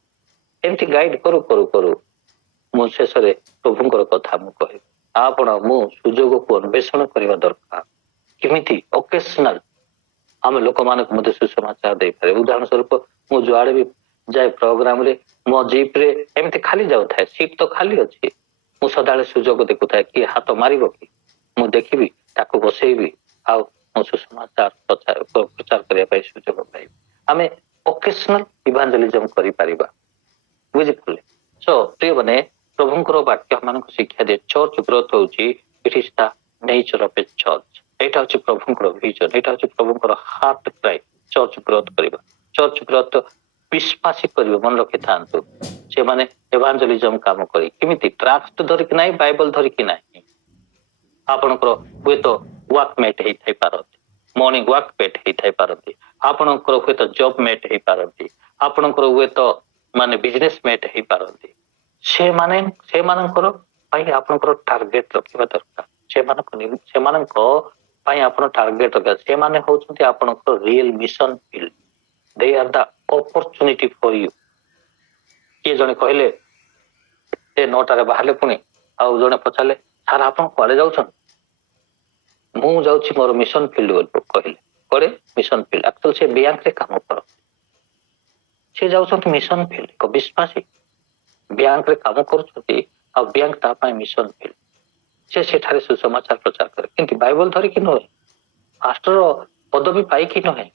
ଏମିତି ଗାଇଡ କରୁ କରୁ କରୁ ମୁଁ ଶେଷରେ ପ୍ରଭୁଙ୍କର କଥା ମୁଁ କହିବି। ଆପଣ ମୁଁ ସୁଯୋଗକୁ ଅନ୍ୱେଷଣ କରିବା ଦରକାର, କେମିତି ଅକେସନାଲ ଆମେ ଲୋକମାନଙ୍କୁ ମଧ୍ୟ ସୁସମାଚାର ଦେଇପାରିବେ। ଉଦାହରଣ ସ୍ୱରୂପ ମୁଁ ଯୁଆଡେ ବି ଯାଏ ପ୍ରୋଗ୍ରାମରେ ମୋ ଜିପରେ ଏମିତି ଖାଲି ଯାଉଥାଏ, ସିଟ୍ ତ ଖାଲି ଅଛି, ମୁଁ ସଦାବେଳେ ସୁଯୋଗ ଦେଖୁଥାଏ କିଏ ହାତ ମାରିବ କି, ମୁଁ ଦେଖିବି ତାକୁ ବସେଇବି ଆଉ ମୁଁ ସୁସମାଚାର ପ୍ରଚାର କରିବା ପାଇଁ ସୁଯୋଗ ପାଇବି। ଆମେ ଅକେସନାଲ ଇଭାଞ୍ଜେଲିଜମ କରିପାରିବା, ବୁଝିପାରିଲେ। ସୋ ପ୍ରିୟମାନେ, ପ୍ରଭୁଙ୍କର ବାକ୍ୟ ମାନଙ୍କୁ ଶିକ୍ଷା ଦିଏ। ଚର୍ଚ୍ଚ ଗ୍ରୋଥ ହଉଛି ଇଟ୍ is the nature of a church. ଏଇଟା ହଉଛି ପ୍ରଭୁଙ୍କର ଭିଜନ, ଏଇଟା ହଉଛି ପ୍ରଭୁଙ୍କର ହାର୍ଟ କ୍ରାଇ। ଚର୍ଚ୍ଚ ଗ୍ରୋଥ କରିବା, ଚର୍ଚ୍ଚ ଗ୍ରୋଥ ବିଶ୍ୱାସୀ କରିବେ, ମନେ ରଖିଥାନ୍ତୁ। ସେମାନେ ଏଭାଞ୍ଜେଲିଜମ କାମ କରି କେମିତି ଟ୍ରାକ୍ଟ ଧରିକି ନାହିଁ, ବାଇବଲ ଧରିକି ନାହିଁ, ଆପଣଙ୍କର ହୁଏତ ୱାର୍କ ମେଟ୍ ହେଇଥାଇ ପାରନ୍ତି, ମର୍ଣ୍ଣିଂ ୱାର୍କ ମେଟ୍ ହେଇଥାଇ ପାରନ୍ତି, ଆପଣଙ୍କର ହୁଏତ ଜବ୍ ମେଟ୍ ହେଇପାରନ୍ତି, ଆପଣଙ୍କର ହୁଏତ ମାନେ ବିଜନେସ ମେଟ୍ ହେଇପାରନ୍ତି। ସେମାନଙ୍କର ପାଇଁ ଆପଣଙ୍କର ଟାର୍ଗେଟ ରଖିବା ଦରକାର। ସେମାନଙ୍କ ପାଇଁ ଆପଣ ଟାର୍ଗେଟ ରଖିବା। ସେମାନେ ହଉଛନ୍ତି ଆପଣଙ୍କର real mission field. They are the opportunity for you. କିଏ ଜଣେ କହିଲେ ସେ 9ଟାରେ ବାହାରିଲେ, ପୁଣି ଆଉ ଜଣେ ପଚାରିଲେ ସାର୍ ଆପଣ କୁଆଡେ ଯାଉଛନ୍ତି, ମୁଁ ଯାଉଛି ମୋର ମିଶନ ଫିଲ୍ଡ ବୋଲି କହିଲେ। କୁଆଡେ? Mission field. ଆକ୍ଚୁଆଲି ସେ ବ୍ୟାଙ୍କରେ କାମ କରନ୍ତି, ସେ ଯାଉଛନ୍ତି ମିଶନ ଫିଲ୍ଡ। ଏକ ବିଶ୍ୱାସୀ ବ୍ୟାଙ୍କରେ କାମ କରୁଛନ୍ତି ଆଉ ବ୍ୟାଙ୍କ ତା ପାଇଁ ମିଶନ ଫିଲ୍ଡ। ସେ ସେଠାରେ ସୁସମାଚାର ପ୍ରଚାର କରେ, କିନ୍ତୁ ବାଇବଲ ଧରିକି ନୁହେଁ, ମାଷ୍ଟର ପଦବୀ ପାଇକି ନୁହେଁ।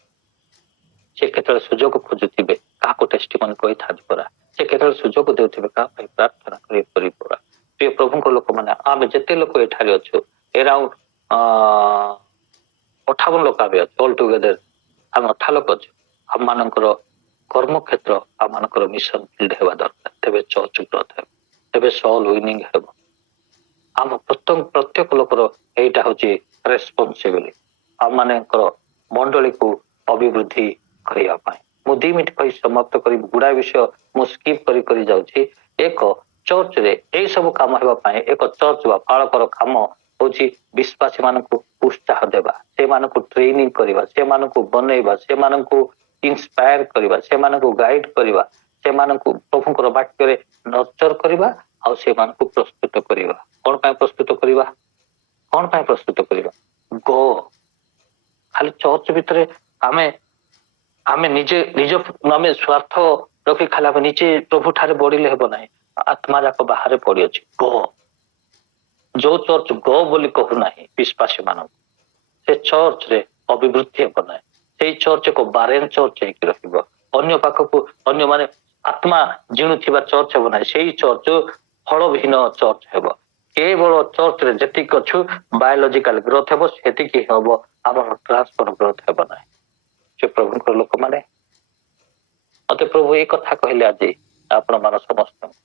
ସେ କେତେବେଳେ ସୁଯୋଗ ଖୋଜୁଥିବେ, କାହାକୁ ଟେଷ୍ଟିମନି କହିଥାନ୍ତି ପରା, ସେ କେତେବେଳେ ସୁଯୋଗ ଦେଉଥିବେ କାହା ପାଇଁ ପ୍ରାର୍ଥନା କରି ପରା। ପ୍ରିୟ ପ୍ରଭୁଙ୍କ ଲୋକମାନେ, ଆମେ ଯେତେ ଲୋକ ଏଠାରେ ଅଛୁ, ଏରାଉଣ୍ଡ 58 ଲୋକ ଆମେ ଅଛୁ, ଅଲ ଟୁଗେଦର ଆମେ 8 ଲୋକ ଅଛୁ। ଆମମାନଙ୍କର କର୍ମକ୍ଷେତ୍ର ଆମମାନଙ୍କର ମିଶନ ଫିଲ୍ଡ ହେବା ଦରକାର, ତେବେ ଚର୍ଚ୍ଚ ଗ୍ରୋଥ ହେବ, ତେବେ ସୋଲ ୱିନିଂ ହେବ। ଆମ ପ୍ରତ୍ୟେକ ଲୋକର ଏଇଟା ହଉଛି ରେସ୍ପନ୍ସିବିଲିଟି, ଆମମାନଙ୍କର ମଣ୍ଡଳୀକୁ ଅଭିବୃଦ୍ଧି କରିବା ପାଇଁ। ମୁଁ 2 ମିନିଟ୍ କହି ସମାପ୍ତ କରିବି, ଗୁଡାଏ ବିଷୟ ମୁଁ ସ୍କିପ୍ କରି ଯାଉଛି। ଏକ ଚର୍ଚ୍ଚରେ ଏଇ ସବୁ କାମ ହେବା ପାଇଁ, ଏକ ଚର୍ଚ୍ଚ ବା ପାଳକର କାମ ହଉଛି ବିଶ୍ୱାସୀ ମାନଙ୍କୁ ଉତ୍ସାହ ଦେବା, ସେମାନଙ୍କୁ ଟ୍ରେନିଂ କରିବା, ସେମାନଙ୍କୁ ବନେଇବା, ସେମାନଙ୍କୁ ଇନ୍ସପାୟାର କରିବା, ସେମାନଙ୍କୁ ଗାଇଡ କରିବା, ସେମାନଙ୍କୁ ପ୍ରଭୁଙ୍କର ବାକ୍ୟରେ ନର୍ଚର କରିବା ଆଉ ସେମାନଙ୍କୁ ପ୍ରସ୍ତୁତ କରିବା। କଣ ପାଇଁ ପ୍ରସ୍ତୁତ କରିବା? କଣ ପାଇଁ ପ୍ରସ୍ତୁତ କରିବା? ଗୋ ଖାଲି ଚର୍ଚ୍ଚ ଭିତରେ ଆମେ ଆମେ ନିଜେ ନିଜ ଆମେ ସ୍ୱାର୍ଥ ରଖି ଖାଲି ଆମେ ନିଜେ ପ୍ରଭୁ ଠାରେ ବଢିଲେ ହେବ ନାହିଁ। ଆତ୍ମା ଯାକ ବାହାରେ ପଡିଅଛି। ଗୋ ଯୋଉ ଚର୍ଚ୍ଚ ଗୋ ବୋଲି କହୁନାହିଁ ବିଶ୍ୱାସୀ ମାନଙ୍କୁ, ସେ ଚର୍ଚ୍ଚରେ ଅଭିବୃଦ୍ଧି ହେବ ନାହିଁ। ସେଇ ଚର୍ଚ୍ଚ ଏକ ବାରେନ ଚର୍ଚ୍ଚ ହେଇକି ରହିବ। ଅନ୍ୟ ପାଖକୁ ଅନ୍ୟମାନେ ଆତ୍ମା ଜିଣୁଥିବା ଚର୍ଚ୍ଚ ହେବ ନାହିଁ। ସେଇ ଚର୍ଚ୍ଚ ଫଳବିହୀନ ଚର୍ଚ୍ଚ ହେବ। କେବଳ ଚର୍ଚ୍ଚରେ ଯେତିକି ଅଛୁ ବାୟୋଲୋଜିକାଲ ଗ୍ରୋଥ ହେବ, ସେତିକି ହେବ, ଆମର ଟ୍ରାନ୍ସଫର ଗ୍ରୋଥ ହେବ ନାହିଁ। ସେ ପ୍ରଭୁଙ୍କର ଲୋକମାନେ ମତେ ପ୍ରଭୁ ଏଇ କଥା କହିଲେ ଆଜି ଆପଣ ମାନ ସମସ୍ତଙ୍କୁ,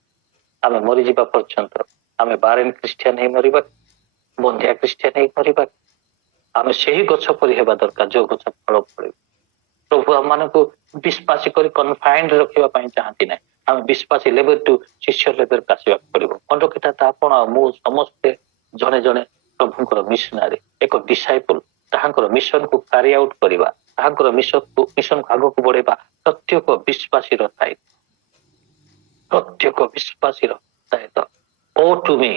ଆମେ ମରିଯିବା ପର୍ଯ୍ୟନ୍ତ ଆମେ ବାରେନ ଖ୍ରୀଷ୍ଟିଆନ ହେଇ ମରିବା, ବନ୍ଧିଆ ଖ୍ରୀଷ୍ଟିଆନ ହେଇ ମରିବା, ଆମେ ସେହି ଗଛ ପରି ହେବା ଦରକାର ଯୋଉ ଗଛ ଫଳ ଫଳିବ। ପ୍ରଭୁ ଆମମାନଙ୍କୁ ବିଶ୍ୱାସୀ କରି କନଫାଇନ୍ଡ ରଖିବା ପାଇଁ ଚାହାନ୍ତି ନାହିଁ। ଆମେ ବିଶ୍ୱାସୀ ଲେଭେଲ ଟୁ ଶିଷ୍ୟ ଲେଭେଲକୁ ଆସିବାକୁ ପଡିବ। ମନେ ରଖିଥା, ଆପଣ ଆଉ ମୁଁ ସମସ୍ତେ ଜଣେ ଜଣେ ପ୍ରଭୁଙ୍କର ମିଶନାରୀ, ଏକ ଡିସାଇପଲ। ତାହାଙ୍କର ମିଶନକୁ କ୍ୟାରି ଆଉଟ୍ କରିବା, ତାହାଙ୍କର ମିଶନକୁ ଆଗକୁ ବଢେଇବା ପ୍ରତ୍ୟେକ ବିଶ୍ୱାସୀର ଦାୟିତ୍ୱ। ପ୍ରତ୍ୟେକ ବିଶ୍ୱାସୀର ଦାୟିତ୍ୱ। ଓ ଟୁ ମି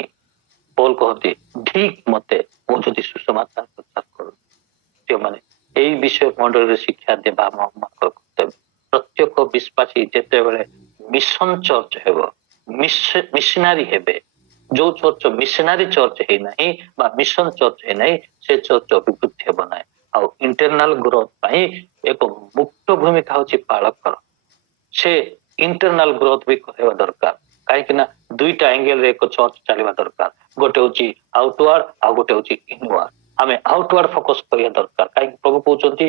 ପୌଲ କହନ୍ତି, ଠିକ ମତେ ମୁଁ ଯଦି ସୁସମାଚାର ପ୍ରଚାର କରୁଛି, ଯେଉଁମାନେ ଏଇ ବିଷୟ ମଣ୍ଡଳରେ ଶିକ୍ଷା ଦେବା ଆମମାନଙ୍କର କର୍ତ୍ତବ୍ୟ। ପ୍ରତ୍ୟେକ ବିଶ୍ୱାସୀ ଯେତେବେଳେ ମିଶନ ଚର୍ଚ୍ଚ ହେବ, ମିଶନାରୀ ହେବେ, ଯୋଉ ଚର୍ଚ୍ଚ ମିଶନାରୀ ଚର୍ଚ୍ଚ ହେଇନାହିଁ ବା ମିଶନ ଚର୍ଚ୍ଚ ହେଇନାହିଁ, ସେ ଚର୍ଚ୍ଚ ଅଭିବୃଦ୍ଧି ହେବ ନାହିଁ। ଆଉ ଇଣ୍ଟରନାଲ ଗ୍ରୋଥ ପାଇଁ ଏକ ମୁଖ୍ୟ ଭୂମିକା ହଉଛି ପାଳକର। ସେ ଇଣ୍ଟରନାଲ ଗ୍ରୋଥ ବି କରିବା ଦରକାର। କାହିଁକି ନା ଦୁଇଟା ଆଙ୍ଗେଲରେ ଏକ ଚର୍ଚ୍ଚ ଚାଲିବା ଦରକାର। ଗୋଟେ ହଉଛି ଆଉଟୱାର୍ଡ, ଆଉ ଗୋଟେ ହଉଛି ଇନୱାର୍ଡ। ଆମେ ଆଉଟୱାର୍ଡ ଫୋକସ କରିବା ଦରକାର। କାହିଁକି ପ୍ରଭୁ କହୁଛନ୍ତି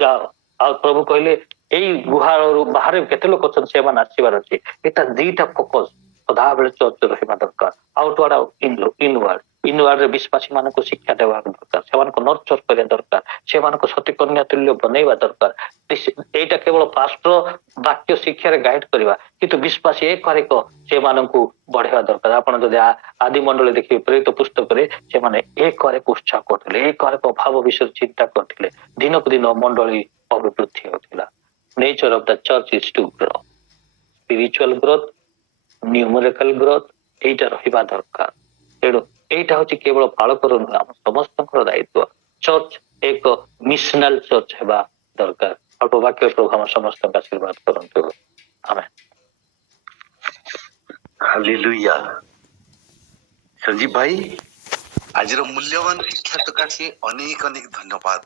ଯାଅ, ଆଉ ପ୍ରଭୁ କହିଲେ ଏଇ ଗୁହାଳରୁ ବାହାରେ କେତେ ଲୋକ ଅଛନ୍ତି ସେମାନେ ଆସିବାର ଅଛି। ଏଇଟା ଦିଟା ଫୋକସ ସଦାବେଳେ ଚର୍ଚ୍ଚ ରହିବା ଦରକାର, ଆଉଟୱାର୍ଡ ଆଉ ଇନୱାର୍ଡ। ଇନୱାର୍ଡରେ ବିଶ୍ୱାସୀ ମାନଙ୍କୁ ଶିକ୍ଷା ଦେବା ଦରକାର, ସେମାନଙ୍କୁ ନର୍ଚର କରିବା ଦରକାର, ସେମାନଙ୍କୁ ସତୀ କନ୍ୟା ତୁଲ୍ୟ ବନେଇବା ଦରକାର। ଏଇଟା କେବଳ ପାଷ୍ଟର ବାକ୍ୟ ଶିକ୍ଷାରେ ଗାଇଡ କରିବା, କିନ୍ତୁ ବିଶ୍ୱାସୀ ଏକ ସେମାନଙ୍କୁ ବଢେଇବା ଦରକାର। ଆପଣ ଯଦି ଆଦି ମଣ୍ଡଳୀ ଦେଖିବେ ପ୍ରେରିତ ପୁସ୍ତକରେ, ସେମାନେ ଏକ ଉତ୍ସାହ କରୁଥିଲେ, ଏକ ଅଭାବ ବିଷୟରେ ଚିନ୍ତା କରୁଥିଲେ। ଦିନକୁ ଦିନ ମଣ୍ଡଳୀ ଅଭିବୃଦ୍ଧି ହେଉଥିଲା। Nature of the church is to grow, spiritual growth, numerical growth, ଏଇଟା ରହିବା ଦରକାର। ତେଣୁ ଏଇଟା ହଉଛି କେବଳ ପାଳକର ନୁହେଁ, ଆମ ସମସ୍ତଙ୍କର ଦାୟିତ୍ୱ। ଚର୍ଚ୍ଚ ଏକ ମିଶନାଲ ଚର୍ଚ୍ଚ ହେବା ଦରକାର। ଅଳ୍ପ ବାକ୍ୟ ପ୍ରଭୁ ଆମ ସମସ୍ତଙ୍କୁ ଆଶୀର୍ବାଦ କରନ୍ତୁ। ଆମେନ୍। ହାଲେଲୁୟା। ସଞ୍ଜୀବ ଭାଇ, ଆଜିର ମୂଲ୍ୟବାନ ଶିକ୍ଷା ସକାଶେ ଅନେକ ଅନେକ ଧନ୍ୟବାଦ।